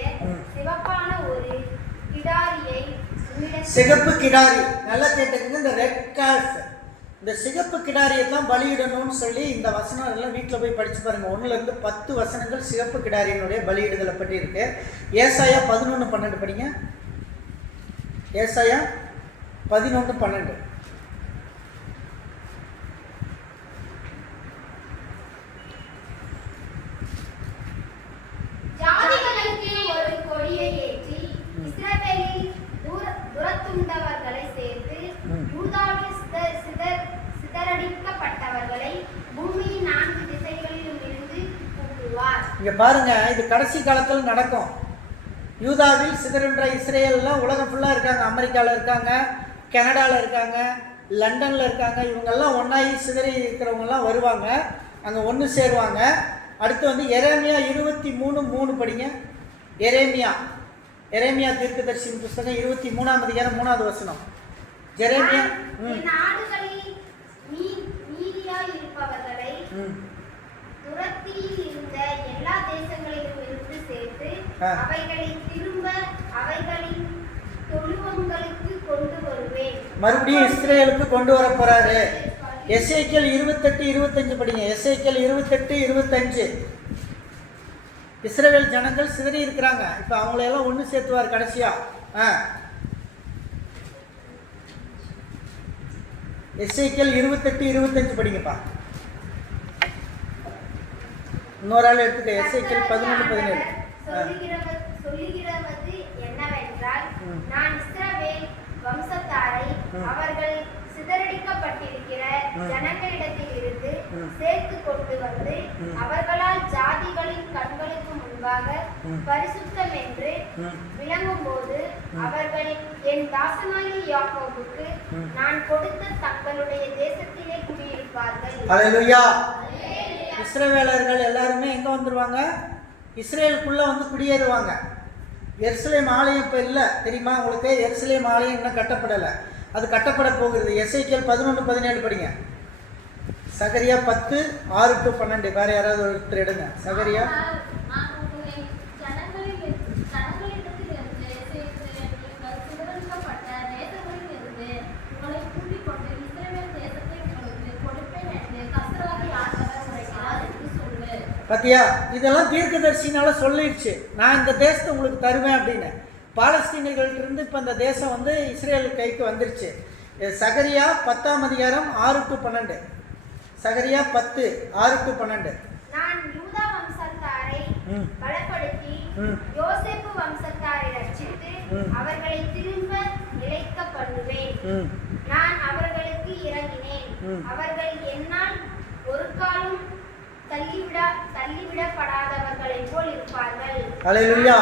சிவப்பான ஒரு கிடாரியை, சிகப்பு கிடாரி, நல்லா கேட்டுக்கங்க. இந்த ரெட் கால்ஃப், இந்த சிகப்பு கிடாரியை தான் பலியிடணும்னு சொல்லி இந்த வசனம் எல்லாம் வீட்டில் போய் படிச்சு பாருங்க. 1 10 வசனங்கள் சிகப்பு கிடாரியினுடைய பலியிடுதலை பற்றி இருக்கு. ஏசாயா 11:12 படிங்க. ஏசாயா 11:12. ஜாதிகளுக்கு ஒரு கொடியை ஏற்றி இஸ்ரவேலில் துரத்துண்டவர்களை சேர்த்து யூதாவில் சிதறடிக்கப்பட்டவர்களை பூமியின் 4 திசைகளிலும் இருந்து கூட்டுவார். இங்க பாருங்க, இது கடைசி காலத்தில் நடக்கும். யூதாவில் சிதறுன்ற இஸ்ரேல்லாம் உலகம் ஃபுல்லாக இருக்காங்க. அமெரிக்காவில் இருக்காங்க, கனடாவில் இருக்காங்க, லண்டனில் இருக்காங்க. இவங்கெல்லாம் ஒன்றாகி சிதறி இருக்கிறவங்கெல்லாம் வருவாங்க, அங்கே ஒன்று சேருவாங்க. அடுத்து வந்து எரேமியா 23:3 படிங்க. எரேமியா தீர்க்கதரிசியின் புஸ்தகம் 23ஆம் அதிகாரம் 3வது வசனம். எரேமியா நாடுகளில் மீதியாய் இருப்பவர்களை துரத்தியில் இருந்த எல்லா தேசங்களிலும் இருந்து சேர்த்து அவைகளை திரும்ப அவைகளின் தொழுவங்களுக்கு கொண்டு வருவேன். மறுபடியும் இஸ்ரேலுக்கு கொண்டு வர போறாரு. எசேக்கியேல் 28:25 படிங்க. எசேக்கியேல் 28:25. இஸ்ரவேல் ஜனங்கள் சிதறி இருக்கிறாங்க. இப்ப அவங்களையெல்லாம் ஒன்று சேர்த்துவார் கடைசியா. எசேக்கியேல் 28:25 படிங்கப்பா. இன்னொரு ஆள் எடுத்துக்க. எசேக்கியேல் 11:17. சொல்லுகிறது என்னவென்றால், நான் இஸ்ரவேல் வம்சத்தாரை அவர்கள் சிதறடிக்கப்பட்டிருக்கிற ஜனங்களிடத்தில் இருந்து சேர்த்து கொண்டு வந்து அவர்களால் ஜாதிகளின் கண்களுக்கு முன்பாக பரிசுத்தம் என்று விளங்கும் போது அவர்கள் என் தாசனாகிய யாக்கோபுக்கு நான் கொடுத்த தங்களுடைய தேசத்திலே குடியிருப்பார்கள். அல்லேலூயா. இஸ்ரவேலர்கள் எல்லாருமே எங்க வந்துருவாங்க? இஸ்ரேலுக்குள்ள வந்து குடியேறுவாங்க. எருசலேம் ஆலயம் இப்போ இல்லை, தெரியுமா உங்களுக்கு? எருசலேம் ஆலயம் இன்னும் கட்டப்படலை, அது கட்டப்பட போகிறது. எசேக்கியேல் 11:17 படிங்க. சகரியா 10:6-12. வேற யாராவது ஒருத்தர் எடுங்க. சகரியா பத்தியா, இதெல்லாம் தீர்க்கதரிசினால சொல்லிடுச்சு, நான் இந்த தேசத்தை உங்களுக்கு தருவேன் அப்படின்னு. பாலஸ்தீனியர்களிருந்து இப்போ அந்த தேசம் வந்து இஸ்ரேல் கைக்கு வந்துருச்சு. சகரியா 10ஆம் அதிகாரம் 6-12. சகரியா 10:6-12. நான் யூதா வம்சத்தாரை பலப்படுத்தி யோசேப்பு வம்சத்தாரை ரட்சித்து அவர்களை திரும்ப நிலைக்க பண்ணுவேன். நான் அவர்களுக்கு இறங்கினேன், அவர்கள் என்னால் ஒரு காலம் தள்ளிவிடப்படாதவர்களை போல் இருப்பார்கள். அல்லேலூயா.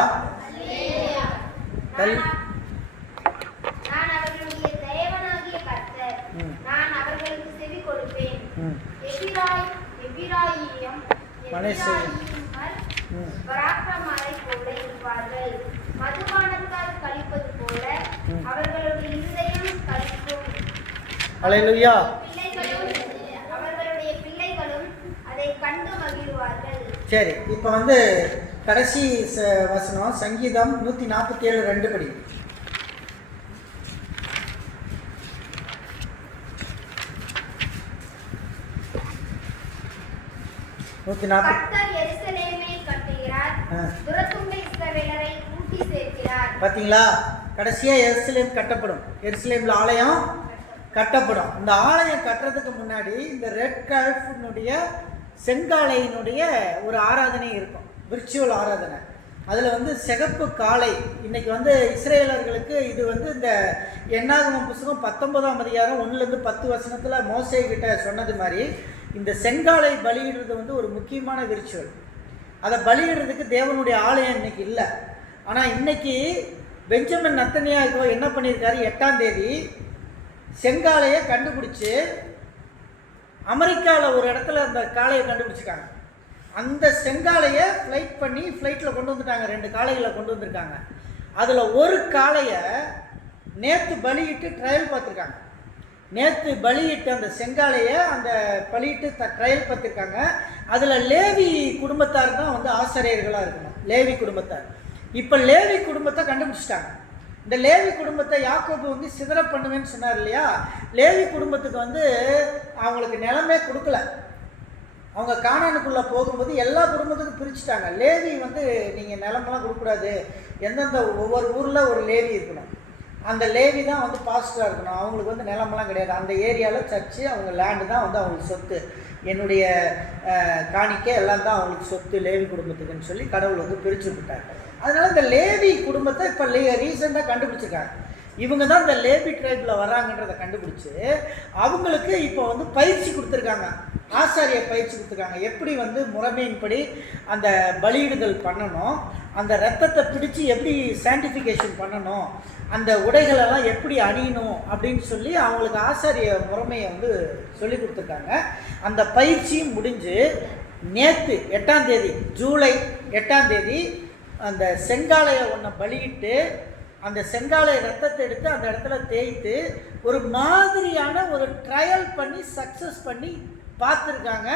நான் அவர்களுடைய தேவனாகிய கர்த்தர், நான் அவர்களுக்கு செவி கொடுப்பேன். எபிராயிம் பராக்கிரமரை போல இருப்பார்கள், மதுபானத்தால் கழிப்பது போல அவர்களுடைய இருதயம் கழிக்கும். அல்லேலூயா. அவர்களுடைய பிள்ளைகளும் அதை கண்டு மகிழ்வார்கள். சரி, இப்போ வந்து கடைசி வசனம் சங்கீதம் 147:2 படி. கர்த்தர் எருசலேமை கட்டுகிறார், துரத்துண்ட இஸ்ரவேலரை கூட்டி சேர்க்கிறார். பாத்தீங்களா? கடைசியா எருசலேம் கட்டப்படும். எருசலேம்ல ஆலயம் கட்டப்படும். இந்த ஆலயம் கட்டுறதுக்கு முன்னாடி இந்த ரெட் கால்ஃபினுடைய செங்காலையினுடைய ஒரு ஆராதனை இருக்கும், விர்ச்சுவல் ஆராதனை. அதில் வந்து சிகப்பு காளை. இன்னைக்கு வந்து இஸ்ரேலர்களுக்கு இது வந்து இந்த என்னாகமம் புஸ்தகம் 19ஆம் அதிகாரம் 1-10 வசனத்தில் மோசே கிட்ட சொன்னது மாதிரி இந்த செங்காலை பலியிடுறது வந்து ஒரு முக்கியமான விர்ச்சுவல். அதை பலியிடுறதுக்கு தேவனுடைய ஆலயம் இன்னைக்கு இல்லை. ஆனால் இன்னைக்கு பெஞ்சமின் நத்தனியாகு என்ன பண்ணியிருக்காரு, 8ஆம் தேதி செங்காலையை கண்டுபிடிச்சி அமெரிக்காவில் ஒரு இடத்துல அந்த காளையை கண்டுபிடிச்சிருக்காங்க. அந்த செங்காலையை ஃப்ளைட்டில் கொண்டு வந்துட்டாங்க. 2 காளைகளை கொண்டு வந்திருக்காங்க. அதில் ஒரு காளையை நேற்று பலியிட்டு ட்ரையல் பார்த்துருக்காங்க. நேற்று பலியிட்டு அந்த செங்காலையை அந்த பலியிட்டு ட்ரையல் பார்த்துருக்காங்க. அதில் லேவி குடும்பத்தார் தான் வந்து ஆசிரியர்களாக இருக்கணும், லேவி குடும்பத்தார். இப்போ லேவி குடும்பத்தை கண்டுபிடிச்சிட்டாங்க. இந்த லேவி குடும்பத்தை யாக்கோபு வந்து சிதற பண்ணுவேன்னு சொன்னார் இல்லையா? லேவி குடும்பத்துக்கு வந்து அவங்களுக்கு நிலமே கொடுக்கல. அவங்க கானானுக்குள்ளே போகும்போது எல்லா குடும்பத்துக்கும் பிரிச்சுட்டாங்க. லேவி வந்து நீங்கள் நிலமெல்லாம் கொடுக்கக்கூடாது, எந்தெந்த ஒவ்வொரு ஊரில் ஒரு லேவி இருக்கணும், அந்த லேவி தான் வந்து பாஸ்டராக இருக்கணும், அவங்களுக்கு வந்து நிலமெல்லாம் கிடையாது. அந்த ஏரியாவில் சர்ச்சு அவங்க லேண்டு தான் வந்து அவங்களுக்கு சொத்து, என்னுடைய காணிக்கை எல்லாம் தான் அவங்களுக்கு சொத்து லேவி குடும்பத்துக்குன்னு சொல்லி கடவுள் வந்து பிரித்து விட்டாங்க. அதனால் இந்த லேவி குடும்பத்தை இப்போ ரீசெண்டாக கண்டுபிடிச்சிருக்காங்க. இவங்க தான் இந்த லேவி ட்ரைபில் வராங்கன்றதை கண்டுபிடிச்சி அவங்களுக்கு இப்போ வந்து பயிற்சி கொடுத்துருக்காங்க, ஆசாரிய பயிற்சி கொடுத்துருக்காங்க. எப்படி வந்து முறைமையின்படி அந்த பலியிடுதல் பண்ணணும், அந்த ரத்தத்தை பிடிச்சி எப்படி சான்டிஃபிகேஷன் பண்ணணும், அந்த உடைகளெல்லாம் எப்படி அணியணும் அப்படின்னு சொல்லி அவங்களுக்கு ஆசாரிய முறைமையை வந்து சொல்லி கொடுத்துருக்காங்க. அந்த பயிற்சியும் முடிஞ்சு நேற்று 8ஆம் தேதி, ஜூலை 8ஆம் தேதி அந்த செங்காலையை ஒன்றை பலியிட்டு அந்த செங்காலை ரத்தத்தை எடுத்து அந்த இடத்துல தேய்த்து ஒரு மாதிரியான ஒரு ட்ரையல் பண்ணி சக்ஸஸ் பண்ணி பார்த்துருக்காங்க.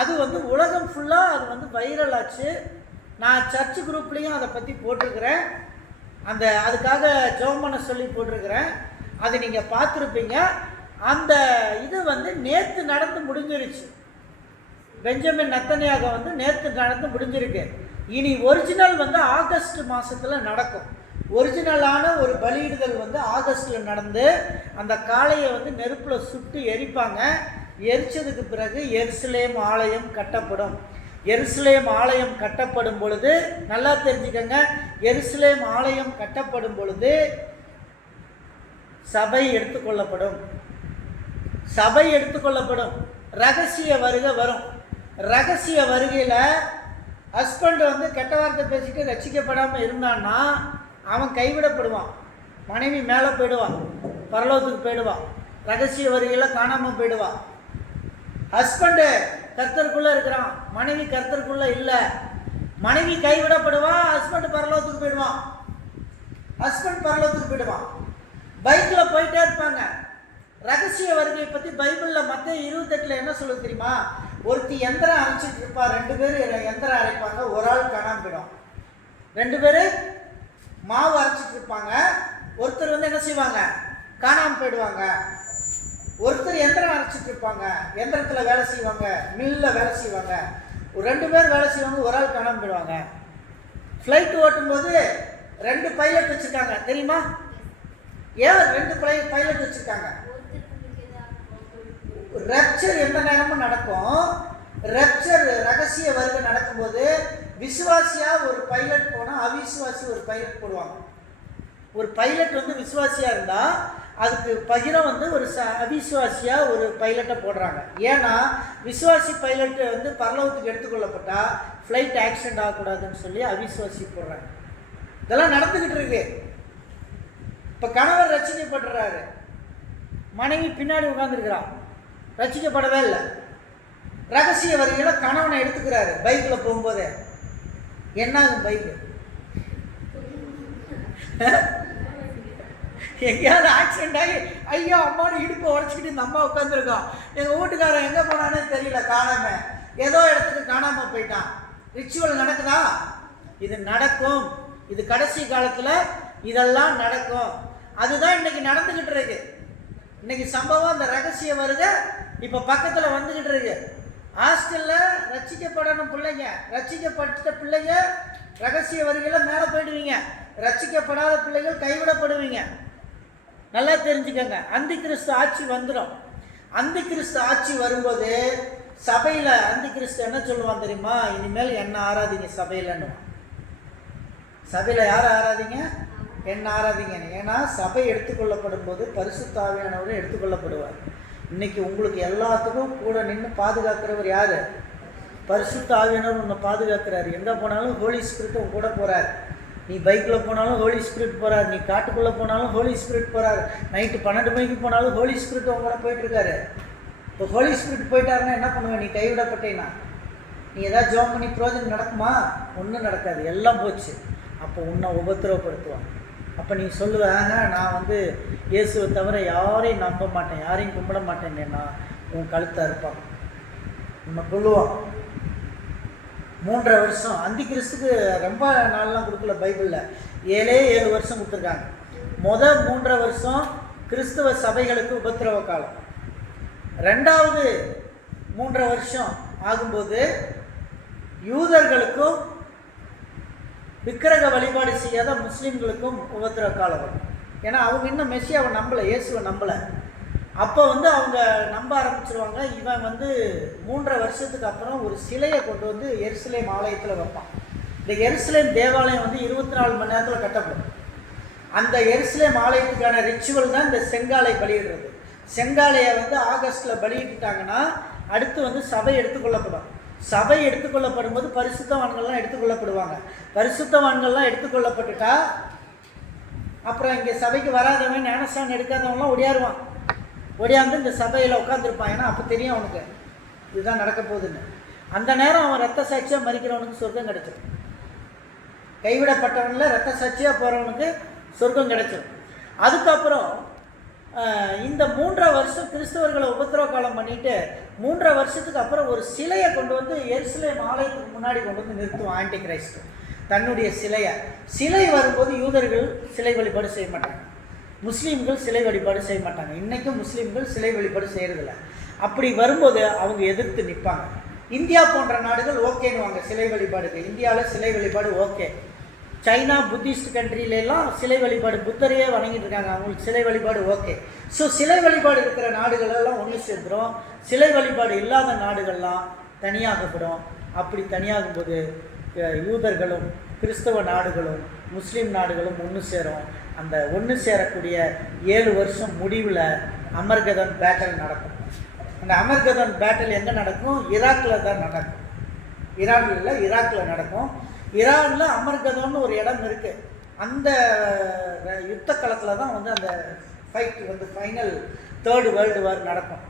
அது வந்து உலகம் ஃபுல்லாக அது வந்து வைரல் ஆச்சு. நான் சர்ச் குரூப்லேயும் அதை பற்றி போட்டிருக்கிறேன், அதுக்காக ஜெபம் பண்ண சொல்லி போட்டிருக்கிறேன். அது நீங்கள் பார்த்துருப்பீங்க. அந்த இது வந்து நேற்று நடந்து முடிஞ்சிருச்சு. பெஞ்சமின் நத்தனியாக வந்து நேற்று நடந்து முடிஞ்சிருக்கு. இனி ஒரிஜினல் வந்து ஆகஸ்ட் மாதத்தில் நடக்கும். ஒரிஜினலான ஒரு பலியிடுதல் வந்து ஆகஸ்ட்டில் நடந்து அந்த காளையை வந்து நெருப்பில் சுட்டு எரிப்பாங்க. எரிச்சதுக்கு பிறகு எருசலேம் ஆலயம் கட்டப்படும். எருசலேம் ஆலயம் கட்டப்படும் பொழுது நல்லா தெரிஞ்சுக்கங்க, எருசலேம் ஆலயம் கட்டப்படும் பொழுது சபை எடுத்துக்கொள்ளப்படும். சபை எடுத்துக்கொள்ளப்படும். ரகசிய வருகை வரும். ரகசிய வருகையில் ஹஸ்பண்ட் வந்து கெட்ட வார்த்தை பேசிட்டு ரட்சிக்கப்படாமல் இருந்தான்னா அவன் கைவிடப்படுவான், மனைவி மேலே போயிடுவான், பரலோகத்துக்கு போயிடுவான், ரகசிய வருகையில் காணாமல் போயிடுவான். ஹஸ்பண்டு கர்த்தருக்குள்ளே இருக்கிறான், மனைவி கர்த்தருக்குள்ளே இல்லை, மனைவி கைவிடப்படுவான், ஹஸ்பண்ட் பரலோகத்துக்கு போயிடுவான், ஹஸ்பண்ட் பரலோகத்துக்கு போயிடுவான். பைக்கில் போயிட்டே இருப்பாங்க. ரகசிய வருகையை பற்றி பைபிளில் மத்தேயு 28 என்ன சொல்லுது தெரியுமா? ஒருத்தி எந்திரம் அரைச்சிட்டு இருப்பா, 2 பேர் எந்திரம் அரைப்பாங்க, ஒரு ஆள் காணாமல் போயிடும். 2 பேர் மாவு அரைச்சிட்டு இருப்பாங்க, ஒருத்தர் வந்து என்ன செய்வாங்க, காணாமல் போயிடுவாங்க. ஒருத்தர் எந்திரம் அரைச்சிட்டு இருப்பாங்க, எந்திரத்தில் வேலை செய்வாங்க, மில்லில் வேலை செய்வாங்க, 2 பேர் வேலை செய்வாங்க, ஒரு ஆள் காணாமல் போயிடுவாங்க. ஃப்ளைட் ஓட்டும்போது 2 பைலட் வச்சுருக்காங்க தெரியுமா? ஏன் 2 பைலட் வச்சுருக்காங்க? ரப்சர் எந்த நேரமும் நடக்கும். ரப்சர் ரகசிய வருகை நடக்கும்போது விசுவாசியாக ஒரு பைலட் போனால் அவிசுவாசி ஒரு பைலட் போடுவாங்க. ஒரு பைலட் வந்து விசுவாசியாக இருந்தால் அதுக்கு பகிரம் வந்து ஒரு அவிசுவாசியாக ஒரு பைலட்டை போடுறாங்க. ஏன்னா விசுவாசி பைலட்டு வந்து பரலோகத்துக்கு எடுத்துக்கொள்ளப்பட்டால் ஃப்ளைட் ஆக்சிடென்ட் ஆகக்கூடாதுன்னு சொல்லி அவிசுவாசி போடுறாங்க. இதெல்லாம் நடந்துக்கிட்டு இருக்கு. இப்போ கணவர் ரட்சிக்கப்படுறாரு, மனைவி பின்னாடி உட்காந்துருக்கிறான், ரட்சிக்கப்படவே இல்லை. ரகசிய வருகையில் கணவனை எடுத்துக்கிறாரு பைக்கில் போகும்போது. என்ன ஆகும்? பைக்கு எங்கேயாவது ஆக்சிடென்ட் ஆகி ஐயோ அம்மானு இடுப்பை உடச்சிக்கிட்டு இந்த அம்மா உட்காந்துருக்கோம். எங்கள் வீட்டுக்காரன் எங்கே போனானே தெரியல, காணாம ஏதோ இடத்துக்கு காணாமல் போயிட்டான். ரிச்சுவல் நடக்குதா? இது நடக்கும். இது கடைசி காலத்தில் இதெல்லாம் நடக்கும். அதுதான் இன்னைக்கு நடந்துக்கிட்டு இருக்கு. இன்னைக்கு சம்பவம் அந்த ரகசிய வருகை இப்போ பக்கத்தில் வந்துக்கிட்டு இருக்கு. ஹாஸ்டலில் ரட்சிக்கப்படணும் பிள்ளைங்க, ரட்சிக்கப்பட்ட பிள்ளைங்க ரகசிய வருகையில் மேலே போயிடுவீங்க, ரட்சிக்கப்படாத பிள்ளைகள் கைவிடப்படுவீங்க. நல்லா தெரிஞ்சுக்கங்க. அந்தி கிறிஸ்து ஆட்சி வந்துடும். அந்தி கிறிஸ்து ஆட்சி வரும்போது சபையில் அந்தி கிறிஸ்து என்ன சொல்லுவான் தெரியுமா? இனிமேல் என்ன ஆராதிங்க சபையிலன்னு. சபையில் யாரை ஆராதிங்க? என்ன ஆராதிங்க. ஏன்னா சபை எடுத்துக்கொள்ளப்படும் போது பரிசுத்த ஆவியானவரும் எடுத்துக்கொள்ளப்படுவார். இன்னைக்கு உங்களுக்கு எல்லாத்துக்கும் கூட நின்று பாதுகாக்கிறவர் யார்? பரிசுத்த ஆவியானவர் உன்னை பாதுகாக்கிறார். எங்கே போனாலும் ஹோலி ஸ்பிரிட் உங்க கூட போகிறார். நீ பைக்கில் போனாலும் ஹோலி ஸ்பிரிட் போகிறார், நீ காட்டுக்குள்ளே போனாலும் ஹோலி ஸ்பிரிட் போகிறார், நைட்டு 12 மணிக்கு போனாலும் ஹோலி ஸ்பிரிட் உங்களோட போயிட்டுருக்காரு. இப்போ ஹோலி ஸ்பிரிட் போயிட்டாருன்னா என்ன பண்ணுவேன்? நீ கைவிடப்பட்டேன்னா நீ ஏதாவது ஜோம் பண்ணி ப்ரோஜனம் நடக்குமா? ஒன்றும் நடக்காது, எல்லாம் போச்சு. அப்போ உன்னை உபத்திரவப்படுத்துவான். அப்போ நீ சொல்லுவேன், நான் வந்து இயேசுவை தவிர யாரையும் நம்ப மாட்டேன், யாரையும் கும்பிட மாட்டேன்னா உன் கழுத்தை இருப்பான், உன்னை கொள்ளுவான். 3.5 வருஷம் அந்தி கிறிஸ்துக்கு ரொம்ப நாள்லாம் கொடுக்கல பைபிளில், 7 வருஷம் கொடுத்துருக்காங்க. 3.5 வருஷம் கிறிஸ்துவ சபைகளுக்கு உபத்திரவ காலம். 2வது 3.5 வருஷம் ஆகும்போது யூதர்களுக்கும் விக்கிரக வழிபாடு செய்யாத முஸ்லீம்களுக்கும் உபத்திரவ காலம் வரும். ஏன்னா அவங்க இன்னும் மெஸ்ஸியாவை நம்பலை, இயேசுவை நம்பலை. அப்போ வந்து அவங்க நம்ப ஆரம்பிச்சிருவாங்க. இவன் வந்து 3.5 வருஷத்துக்கு அப்புறம் ஒரு சிலையை கொண்டு வந்து எருசலேம் ஆலயத்தில் வைப்பான். இந்த எருசலேம் தேவாலயம் வந்து 24 மணி நேரத்தில் கட்டப்படும். அந்த எருசலேம் ஆலயத்துக்கான ரிச்சுவல் தான் இந்த செங்காலை பலியிடுறது. செங்காலையை வந்து ஆகஸ்ட்டில் பலியிட்டாங்கன்னா அடுத்து வந்து சபை எடுத்துக்கொள்ளப்படும். சபை எடுத்துக்கொள்ளப்படும் போது பரிசுத்தவான்கள்லாம் எடுத்துக்கொள்ளப்படுவாங்க. பரிசுத்தவான்கள்லாம் எடுத்துக்கொள்ளப்பட்டுட்டா அப்புறம் இங்கே சபைக்கு வராதவன், ஞானஸ்தானம் எடுக்காதவன்லாம் ஒடியாருவான். ஒடியாந்து இந்த சபையில் உட்காந்துருப்பான். ஏன்னா அப்போ தெரியும் அவனுக்கு இதுதான் நடக்க போகுதுன்னு. அந்த நேரம் அவன் ரத்த சாட்சியாக மறிக்கிறவனுக்கு சொர்க்கம் கிடைச்சிடும். கைவிடப்பட்டவனில் ரத்த சாட்சியாக போகிறவனுக்கு சொர்க்கம் கிடைச்சிடும். அதுக்கப்புறம் இந்த 3.5 வருஷம் கிறிஸ்தவர்களை உபத்திரவ காலம் பண்ணிட்டு 3.5 வருஷத்துக்கு அப்புறம் ஒரு சிலையை கொண்டு வந்து எருசலேம் ஆலயத்துக்கு முன்னாடி கொண்டு வந்து நிறுத்துவான் ஆன்டி கிரைஸ்ட் தன்னுடைய சிலையை. சிலை வரும்போது யூதர்கள் சிலை வழிபாடு செய்ய மாட்டாங்க, முஸ்லீம்கள் சிலை வழிபாடு செய்ய மாட்டாங்க. இன்றைக்கும் முஸ்லீம்கள் சிலை வழிபாடு செய்கிறதில்ல. அப்படி வரும்போது அவங்க எதிர்த்து நிற்பாங்க. இந்தியா போன்ற நாடுகள் ஓகேன்னுவாங்க சிலை வழிபாடுக்கு. இந்தியாவில் சிலை வழிபாடு ஓகே. சைனா புத்திஸ்ட் கண்ட்ரிலெல்லாம் சிலை வழிபாடு, புத்தரையே வணங்கிட்டு இருக்காங்க, அவங்களுக்கு சிலை வழிபாடு ஓகே. ஸோ சிலை வழிபாடு இருக்கிற நாடுகளெல்லாம் ஒன்று சேர்ந்துடும், சிலை வழிபாடு இல்லாத நாடுகள்லாம் தனியாகப்படும். அப்படி தனியாகும்போது யூதர்களும் கிறிஸ்தவ நாடுகளும் முஸ்லீம் நாடுகளும் ஒன்று சேரும். அந்த ஒன்று சேரக்கூடிய 7 வருஷம் முடிவில் அமர்கதன் பேட்டில் நடக்கும். அந்த அமர்கதன் பேட்டில் எங்கே நடக்கும்? ஈராக்கில் தான் நடக்கும். ஈரானில் இல்லை, ஈராக்கில் நடக்கும். ஈரானில் அமர்கதோன்னு ஒரு இடம் இருக்குது. அந்த யுத்த களத்தில் தான் வந்து அந்த ஃபைட் வந்து ஃபைனல் 3rd வேர்ல்டு வார் நடக்கும்.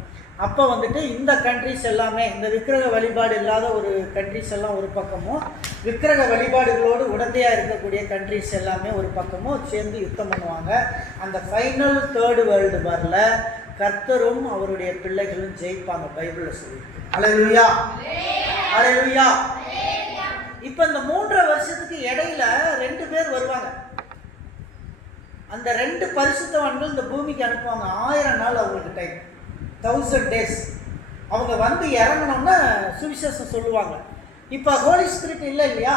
அப்போ வந்துட்டு இந்த கண்ட்ரிஸ் எல்லாமே, இந்த விக்கிரக வழிபாடு இல்லாத ஒரு கண்ட்ரிஸ் எல்லாம் ஒரு பக்கமும், விக்கிரக வழிபாடுகளோடு உடந்தையாக இருக்கக்கூடிய கண்ட்ரிஸ் எல்லாமே ஒரு பக்கமும் சேர்ந்து யுத்தம் பண்ணுவாங்க. அந்த ஃபைனல் 3rd வேர்ல்டு வாரில் கர்த்தரும் அவருடைய பிள்ளைகளும் ஜெயிப்பாங்க, பைபிளில் சொல்லியிருக்கு. அல்லேலூயா, அல்லேலூயா. இப்போ இந்த 3.5 வருஷத்துக்கு இடையில 2 பேர் வருவாங்க. அந்த 2 பரிசுத்தவான்கள் இந்த பூமிக்கு அனுப்புவாங்க. 1000 நாள் அவங்களுக்கு டைம், 1000 days. அவங்க வந்து இறங்கணும்னா சுவிசேஷம் சொல்லுவாங்க. இப்போ ஹோலி ஸ்பிரிட் இல்லை இல்லையா?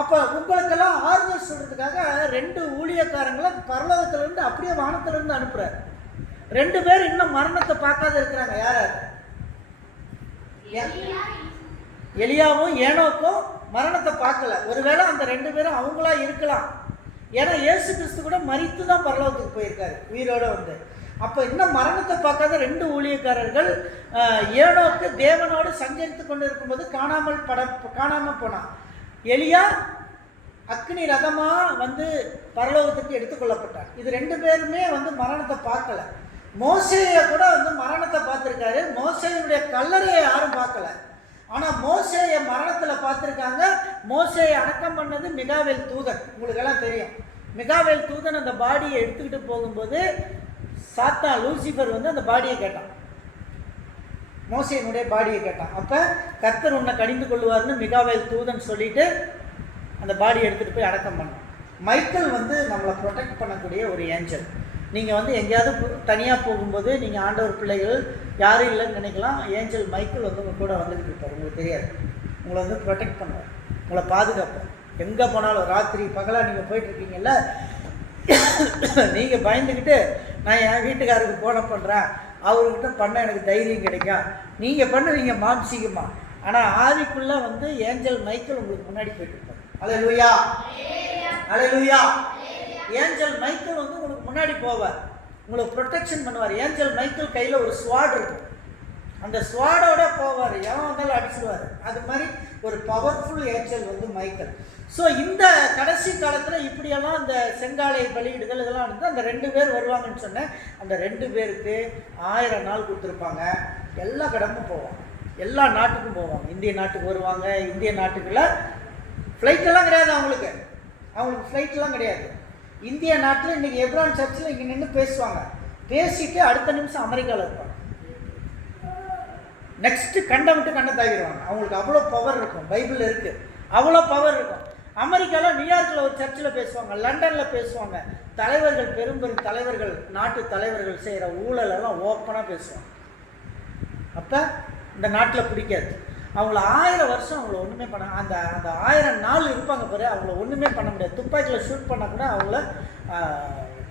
அப்போ உங்களுக்கெல்லாம் ஆறுதல் சொல்கிறதுக்காக 2 ஊழியக்காரங்களை பரலோகத்திலிருந்து அப்படியே வானத்திலிருந்து அனுப்புகிறார். 2 பேர் இன்னும் மரணத்தை பார்க்காத இருக்கிறாங்க. யார்? எலியாவும் ஏனோக்கும் மரணத்தை பார்க்கல. ஒருவேளை அந்த 2 பேரும் அவங்களா இருக்கலாம். ஏன்னா இயேசு கிறிஸ்து கூட மரித்து தான் பரலோகத்துக்கு போயிருக்காரு உயிரோடு வந்து. அப்போ இன்னும் மரணத்தை பார்க்காத 2 ஊழியக்காரர்கள் ஏனோக்கு தேவனோடு சஞ்சரித்து கொண்டு இருக்கும்போது காணாமல் போனான். எலியா அக்னி ரதமாக வந்து பரலோகத்துக்கு எடுத்துக்கொள்ளப்பட்டார். இது 2 பேருமே வந்து மரணத்தை பார்க்கல. மோசேயை கூட வந்து மரணத்தை பார்த்துருக்காரு. மோசேயுடைய கல்லறையை யாரும் பார்க்கல. ஆனால் மோசேயை மரணத்தில் பார்த்துருக்காங்க. மோசேயை அடக்கம் பண்ணது மிகாவேல் தூதன். உங்களுக்கெல்லாம் தெரியும். மிகாவேல் தூதன் அந்த பாடியை எடுத்துக்கிட்டு போகும்போது சாத்தான் லூசிஃபர் வந்து அந்த பாடியை கேட்டான், மோசேயினுடைய பாடியை கேட்டான். அப்போ கர்த்தர் உன்னை கடிந்து கொள்வார்னு மிகாவேல் தூதன் சொல்லிட்டு அந்த பாடியை எடுத்துகிட்டு போய் அடக்கம் பண்ணான். மைக்கேல் வந்து நம்மளை ப்ரொடெக்ட் பண்ணக்கூடிய ஒரு ஏஞ்சல். நீங்கள் வந்து எங்கேயாவது தனியாக போகும்போது நீங்கள் ஆண்டவர் பிள்ளைகள் யாரும் இல்லைன்னு நினைக்கலாம். ஏஞ்சல் மைக்கேல் வந்து உங்கள் கூட வந்துக்கிட்டு இருப்பார். உங்களுக்கு தெரியாது, உங்களை வந்து ப்ரொடெக்ட் பண்ணுவார், உங்களை பாதுகாப்பார். எங்கே போனாலும் ராத்திரி பகலாக நீங்கள் போயிட்டுருக்கீங்கல்ல, நீங்கள் பயந்துக்கிட்டு நான் என் வீட்டுக்காருக்கு போன பண்ணுறேன், அவர்கிட்ட பண்ண எனக்கு தைரியம் கிடைக்கும், நீங்கள் பண்ணுவீங்க மாம்சீகமா. ஆனால் ஆவிக்குள்ளே வந்து ஏஞ்சல் மைக்கேல் உங்களுக்கு முன்னாடி போயிட்டு இருப்பார். அல்லேலூயா, அல்லேலூயா. ஏஞ்சல் மைக்கேல் வந்து உங்களுக்கு முன்னாடி போவார், உங்களுக்கு ப்ரொடெக்ஷன் பண்ணுவார். ஏஞ்சல் மைக்கேல் கையில் ஒரு ஸ்வாட் இருக்கும். அந்த ஸ்வாடோட போவார், எவன் வந்தாலும் அடிச்சிடுவார். அது மாதிரி ஒரு பவர்ஃபுல் ஏஞ்சல் வந்து மைக்கேல். ஸோ இந்த கடைசி காலத்தில் இப்படியெல்லாம் இந்த செங்காலை பலியிடுதல் இதெல்லாம் வந்து அந்த 2 பேர் வருவாங்கன்னு சொன்னேன். அந்த 2 பேருக்கு 1000 நாள் கொடுத்துருப்பாங்க. எல்லா கடமும் போவாங்க, எல்லா நாட்டுக்கும் போவாங்க. இந்திய நாட்டுக்கு வருவாங்க. இந்திய நாட்டுக்குள்ள ஃப்ளைட்டெல்லாம் கிடையாது அவங்களுக்கு ஃப்ளைட்டெல்லாம் கிடையாது. இந்திய நாட்டில் இன்றைக்கி எப்ரான் சர்ச்சில் இங்கே நின்று பேசுவாங்க. பேசிட்டு அடுத்த நிமிஷம் அமெரிக்காவில் இருப்பாங்க. நெக்ஸ்ட்டு கண்டை விட்டு கண்டை தாக்கிடுவாங்க. அவங்களுக்கு அவ்வளோ பவர் இருக்கும். பைபிளில் இருக்குது, அவ்வளோ பவர் இருக்கும். அமெரிக்காவில் நியூயார்க்கில் ஒரு சர்ச்சில் பேசுவாங்க, லண்டனில் பேசுவாங்க. தலைவர்கள், பெரும் தலைவர்கள், நாட்டு தலைவர்கள் செய்கிற ஊழலெல்லாம் ஓப்பனாக பேசுவாங்க. அப்போ இந்த நாட்டில் பிடிக்காது. அவங்கள 1000 வருஷம் அவங்கள ஒன்றுமே பண்ண, அந்த 1000 நாள் இருப்பாங்க பாரு, அவங்கள ஒன்றுமே பண்ண முடியாது. துப்பாக்கியில் ஷூட் பண்ணால் கூட, அவங்கள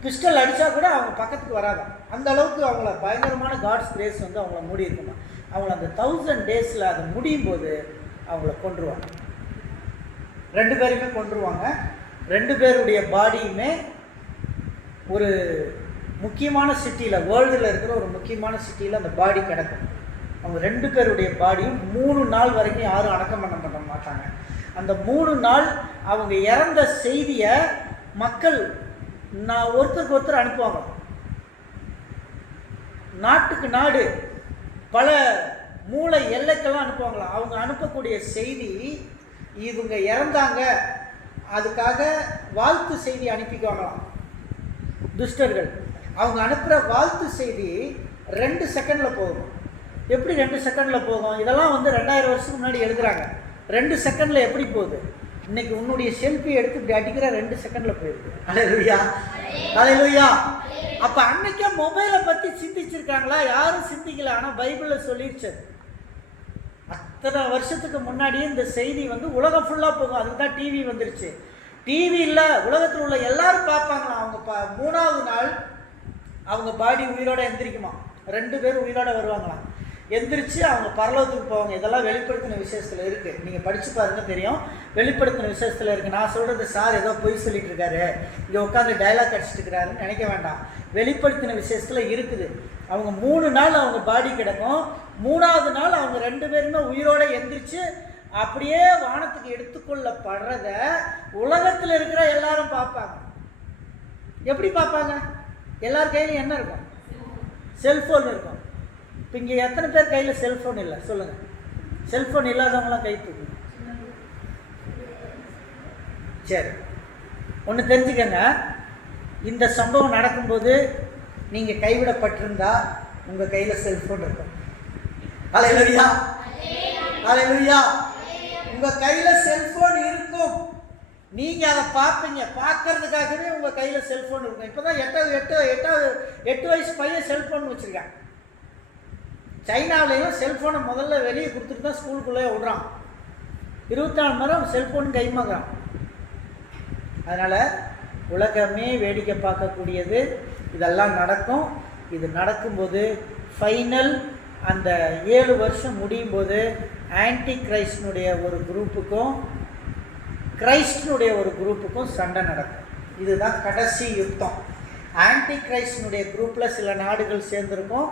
பிஸ்டல் அடித்தா கூட அவங்க பக்கத்துக்கு வராங்க. அந்த அளவுக்கு அவங்கள பயங்கரமான காட்ஸ் கிரேஸ் வந்து அவங்கள மூடி இருக்கணும். அவங்கள அந்த 1000 டேஸில் அது முடியும் போது அவங்கள கொன்றுவாங்க. 2 பேருமே கொன்றுவாங்க. 2 பேருடைய பாடியுமே ஒரு முக்கியமான சிட்டியில், வேர்ல்டில் இருக்கிற ஒரு முக்கியமான சிட்டியில் அந்த பாடி கிடக்கும். அவங்க 2 பேருடைய பாடியும் 3 நாள் வரைக்கும் யாரும் அடக்கம் பண்ண மாட்டாங்க. அந்த 3 நாள் அவங்க இறந்த செய்தியை மக்கள் ஒருத்தருக்கு ஒருத்தர் அனுப்புவாங்க. நாட்டுக்கு நாடு, பல மூளை எல்லைக்கெல்லாம் அனுப்புவாங்களாம். அவங்க அனுப்பக்கூடிய செய்தி, இவங்க இறந்தாங்க, அதுக்காக வாழ்த்து செய்தி அனுப்பிக்குவாங்களாம் துஷ்டர்கள். அவங்க அனுப்புகிற வாழ்த்து செய்தி 2 செகண்டில் போகும். எப்படி 2 செகண்டில் போகும்? இதெல்லாம் வந்து 2000 வருஷத்துக்கு முன்னாடி எழுதுகிறாங்க. 2 செகண்டில் எப்படி போகுது? இன்னைக்கு உன்னுடைய செல்ஃபி எடுத்து இப்படி அடிக்கிற 2 செகண்டில் போயிருக்கு. அல்லேலூயா, அல்லேலூயா. அப்போ அன்னைக்கே மொபைலை பற்றி சிந்திச்சிருக்காங்களா? யாரும் சிந்திக்கல. ஆனால் பைபிளில் சொல்லிடுச்சு. அத்தனை வருஷத்துக்கு முன்னாடியே இந்த செய்தி வந்து உலகம் ஃபுல்லாக போகும். அதுக்கு தான் டிவி வந்துருச்சு. டிவி இல்லை, உலகத்தில் உள்ள எல்லாரும் பார்ப்பாங்களாம். அவங்க 3ஆவது நாள் அவங்க பாடி உயிரோட எந்திரிக்குமா. 2 பேரும் உயிரோட வருவாங்களாம். எந்திரிச்சு அவங்க பரலோகத்துக்கு போவாங்க. இதெல்லாம் வெளிப்படுத்தின விசேஷத்தில் இருக்குது. நீங்கள் படித்து பாருங்க தெரியும். வெளிப்படுத்தின விசேஷத்தில் இருக்குது. நான் சொல்கிறது சார் ஏதோ பொய் சொல்லிட்டு இருக்காரு, இங்கே உட்காந்து டைலாக் அடிச்சுட்டு இருக்கிறாருன்னு நினைக்க வேண்டாம். வெளிப்படுத்தின விசேஷத்தில் இருக்குது. அவங்க 3 நாள் அவங்க பாடி கிடக்கும். 3ஆவது நாள் அவங்க 2 பேருமே உயிரோடு எந்திரிச்சு அப்படியே வானத்துக்கு எடுத்துக்கொள்ளப்படுறத உலகத்தில் இருக்கிற எல்லாரும் பார்ப்பாங்க. எப்படி பார்ப்பாங்க? எல்லார் கையிலும் என்ன இருக்கும்? செல்ஃபோன் இருக்கும். இப்போ இங்கே எத்தனை பேர் கையில் செல்ஃபோன் இல்லை சொல்லுங்கள்? செல்ஃபோன் இல்லாதவங்களாம் கை தூக்குங்க. சரி, ஒன்று தெரிஞ்சுக்கங்க. இந்த சம்பவம் நடக்கும்போது நீங்கள் கைவிடப்பட்டிருந்தா உங்கள் கையில் செல்ஃபோன் இருக்கும். அல்லேலூயா, அல்லேலூயா. உங்கள் கையில் செல்ஃபோன் இருக்கும். நீங்கள் அதை பார்ப்பீங்க. பார்க்கறதுக்காகவே உங்கள் கையில் செல்ஃபோன் இருக்கும். இப்போ தான் 8 வயசு பையன் செல்ஃபோன் வச்சுருக்கான். சைனாவிலையும் செல்ஃபோனை முதல்ல வெளியே கொடுத்துட்டு தான் ஸ்கூலுக்குள்ளே விடுறான். 24 மணி நேரம் செல்ஃபோன் கைமாக்குறான். அதனால் உலகமே வேடிக்கை பார்க்கக்கூடியது. இதெல்லாம் நடக்கும். இது நடக்கும்போது ஃபைனல் அந்த 7 வருஷம் முடியும் போது ஆன்டி கிரைஸ்டனுடைய ஒரு குரூப்புக்கும் கிரைஸ்டனுடைய ஒரு குரூப்புக்கும் சண்டை நடக்கும். இதுதான் கடைசி யுத்தம். ஆன்டி கிரைஸ்டனுடைய குரூப்பில் சில நாடுகள் சேர்ந்துருக்கும்.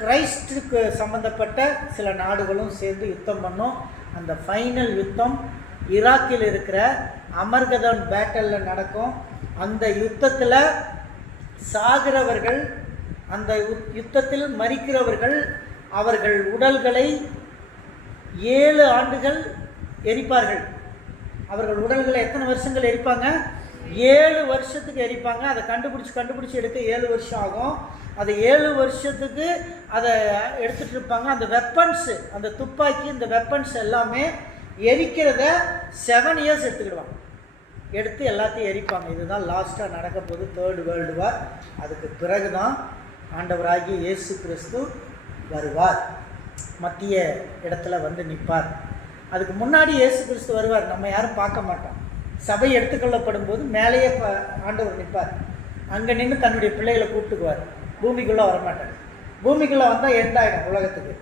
கிரைஸ்டுக்கு சம்மந்தப்பட்ட சில நாடுகளும் சேர்ந்து யுத்தம் பண்ணோம். அந்த ஃபைனல் யுத்தம் ஈராக்கில் இருக்கிற அமர்கதன் பேட்டலில் நடக்கும். அந்த யுத்தத்தில் சாகிறவர்கள், அந்த யுத்தத்தில் மரிக்கிறவர்கள், அவர்கள் உடல்களை 7 ஆண்டுகள் எரிப்பார்கள். அவர்கள் உடல்களை எத்தனை வருஷங்கள் எரிப்பாங்க? 7 வருஷத்துக்கு எரிப்பாங்க. அதை கண்டுபிடிச்சி எடுக்க 7 வருஷம் ஆகும். அது 7 வருஷத்துக்கு அதை எடுத்துகிட்டு இருப்பாங்க. அந்த வெப்பன்ஸு, அந்த துப்பாக்கி, இந்த வெப்பன்ஸ் எல்லாமே எரிக்கிறத 7 இயர்ஸ் எடுத்துக்கிடுவாங்க. எடுத்து எல்லாத்தையும் எரிப்பாங்க. இதுதான் லாஸ்ட்டாக நடக்க போகுது, 3rd வேர்ல்டு வார். அதுக்கு பிறகு தான் ஆண்டவராகிய இயேசு கிறிஸ்து வருவார், மத்திய இடத்துல வந்து நிற்பார். அதுக்கு முன்னாடி இயேசு கிறிஸ்து வருவார், நம்ம யாரும் பார்க்க மாட்டோம். சபை எடுத்துக்கொள்ளப்படும் போது மேலேயே ஆண்டவர் நிற்பார். அங்கே நின்று தன்னுடைய பிள்ளைகளை கூப்பிட்டுக்குவார். பூமிக்குள்ளே வரமாட்டார். பூமிக்குள்ளே வந்தால் எண்டாயிடும் உலகத்துக்கு.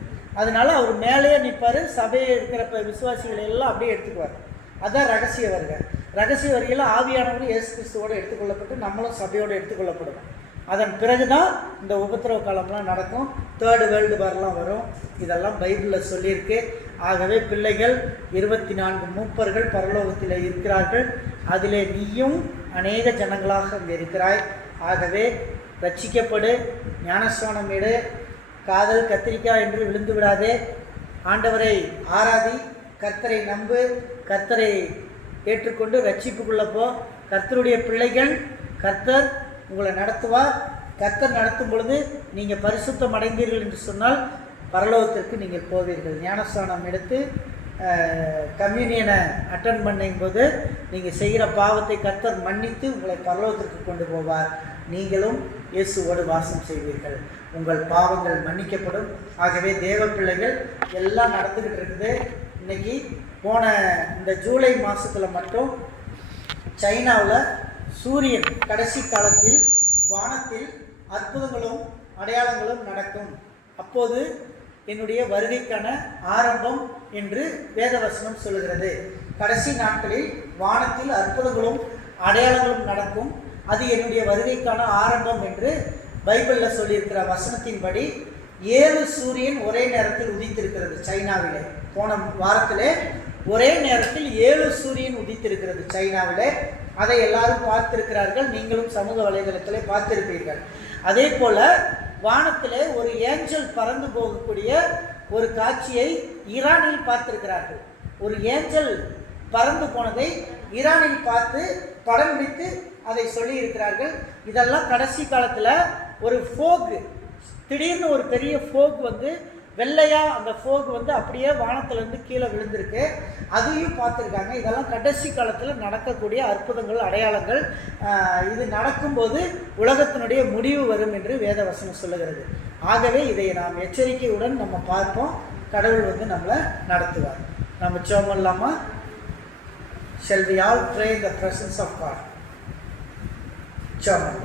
அதனால அவர் மேலேயே நிற்பார். சபையை இருக்கிற விசுவாசிகளை எல்லாம் அப்படியே எடுத்துக்குவார். அதுதான் ரகசிய வருகை. ரகசிய வருகையில் ஆவியானவரும் இயேசு கிறிஸ்துவோடு எடுத்துக்கொள்ளப்பட்டு நம்மளும் சபையோடு எடுத்துக்கொள்ளப்படுவோம். அதன் பிறகு தான் இந்த உபத்திரவ காலம்லாம் நடக்கும். 3rd வேர்ல்டு வார்லாம் வரும். இதெல்லாம் பைபிளில் சொல்லியிருக்கு. ஆகவே பிள்ளைகள் 24 மூப்பர்கள் பரலோகத்தில் இருக்கிறார்கள். அதிலே நீயும் அநேக ஜனங்களாக அங்கே இருக்கிறாய். ஆகவே ரட்சிக்கப்படு, ஞானஸ்நானம் எடு, காதல் கத்திரிக்காய் என்று விழுந்து விடாதே, ஆண்டவரை ஆராதி, கர்த்தரை நம்பு, கர்த்தரை ஏற்றுக்கொண்டு ரட்சிப்புக்குள்ளே போ. கர்த்தருடைய பிள்ளைகள், கர்த்தர் உங்களை நடத்துவார். கர்த்தர் நடத்தும் பொழுது நீங்கள் பரிசுத்தம் அடைந்தீர்கள் என்று சொன்னால் பரலோகத்திற்கு நீங்கள் போவீர்கள். ஞானஸ்நானம் எடுத்து கம்யூனியனை அட்டன் பண்ணும்போது நீங்கள் செய்கிற பாவத்தை கர்த்தர் மன்னித்து உங்களை பரலோகத்திற்கு கொண்டு போவார். நீங்களும் இயேசுவோடு வாசம் செய்வீர்கள். உங்கள் பாவங்கள் மன்னிக்கப்படும். ஆகவே தேவ பிள்ளைகள் எல்லாம் நடந்துக்கிட்டு இருக்குது. இன்றைக்கி போன இந்த ஜூலை மாதத்தில் மட்டும் சைனாவில் சூரியன் கடைசி காலத்தில் வானத்தில் அற்புதங்களும் அடையாளங்களும் நடக்கும். அப்போது என்னுடைய வருகைக்கான ஆரம்பம் என்று வேதவசனம் சொல்கிறது. கடைசி நாட்களில் வானத்தில் அற்புதங்களும் அடையாளங்களும் நடக்கும். அது என்னுடைய வருகைக்கான ஆரம்பம் என்று பைபிளில் சொல்லியிருக்கிற வசனத்தின்படி 7 சூரியன் ஒரே நேரத்தில் உதித்திருக்கிறது. சைனாவிலே போன வாரத்திலே ஒரே நேரத்தில் 7 சூரியன் உதித்திருக்கிறது சைனாவிலே. அதை எல்லாரும் பார்த்திருக்கிறார்கள். நீங்களும் சமூக வலைதளத்திலே பார்த்திருப்பீர்கள். அதே போல வானத்திலே ஒரு ஏஞ்சல் பறந்து போகக்கூடிய ஒரு காட்சியை ஈரானில் பார்த்திருக்கிறார்கள். ஒரு ஏஞ்சல் பறந்து போனதை ஈரானில் பார்த்து படம் பிடித்து அதை சொல்லியிருக்கிறார்கள். இதெல்லாம் கடைசி காலத்தில் ஒரு ஃபோக், திடீர்னு ஒரு பெரிய ஃபோக் வந்து வெள்ளையாக அந்த ஃபோக் வந்து அப்படியே வானத்திலேருந்து கீழே விழுந்திருக்கு. அதையும் பார்த்துருக்காங்க. இதெல்லாம் கடைசி காலத்தில் நடக்கக்கூடிய அற்புதங்கள், அடையாளங்கள். இது நடக்கும்போது உலகத்தினுடைய முடிவு வரும் என்று வேதவசனம் சொல்லுகிறது. ஆகவே இதை நாம் எச்சரிக்கையுடன் நம்ம பார்ப்போம். கடவுள் வந்து நம்மளை நடத்துவார். நம்ம ஜெபம் பண்ணலாமா? Shall we all pray in the presence of God? ஜெபம்.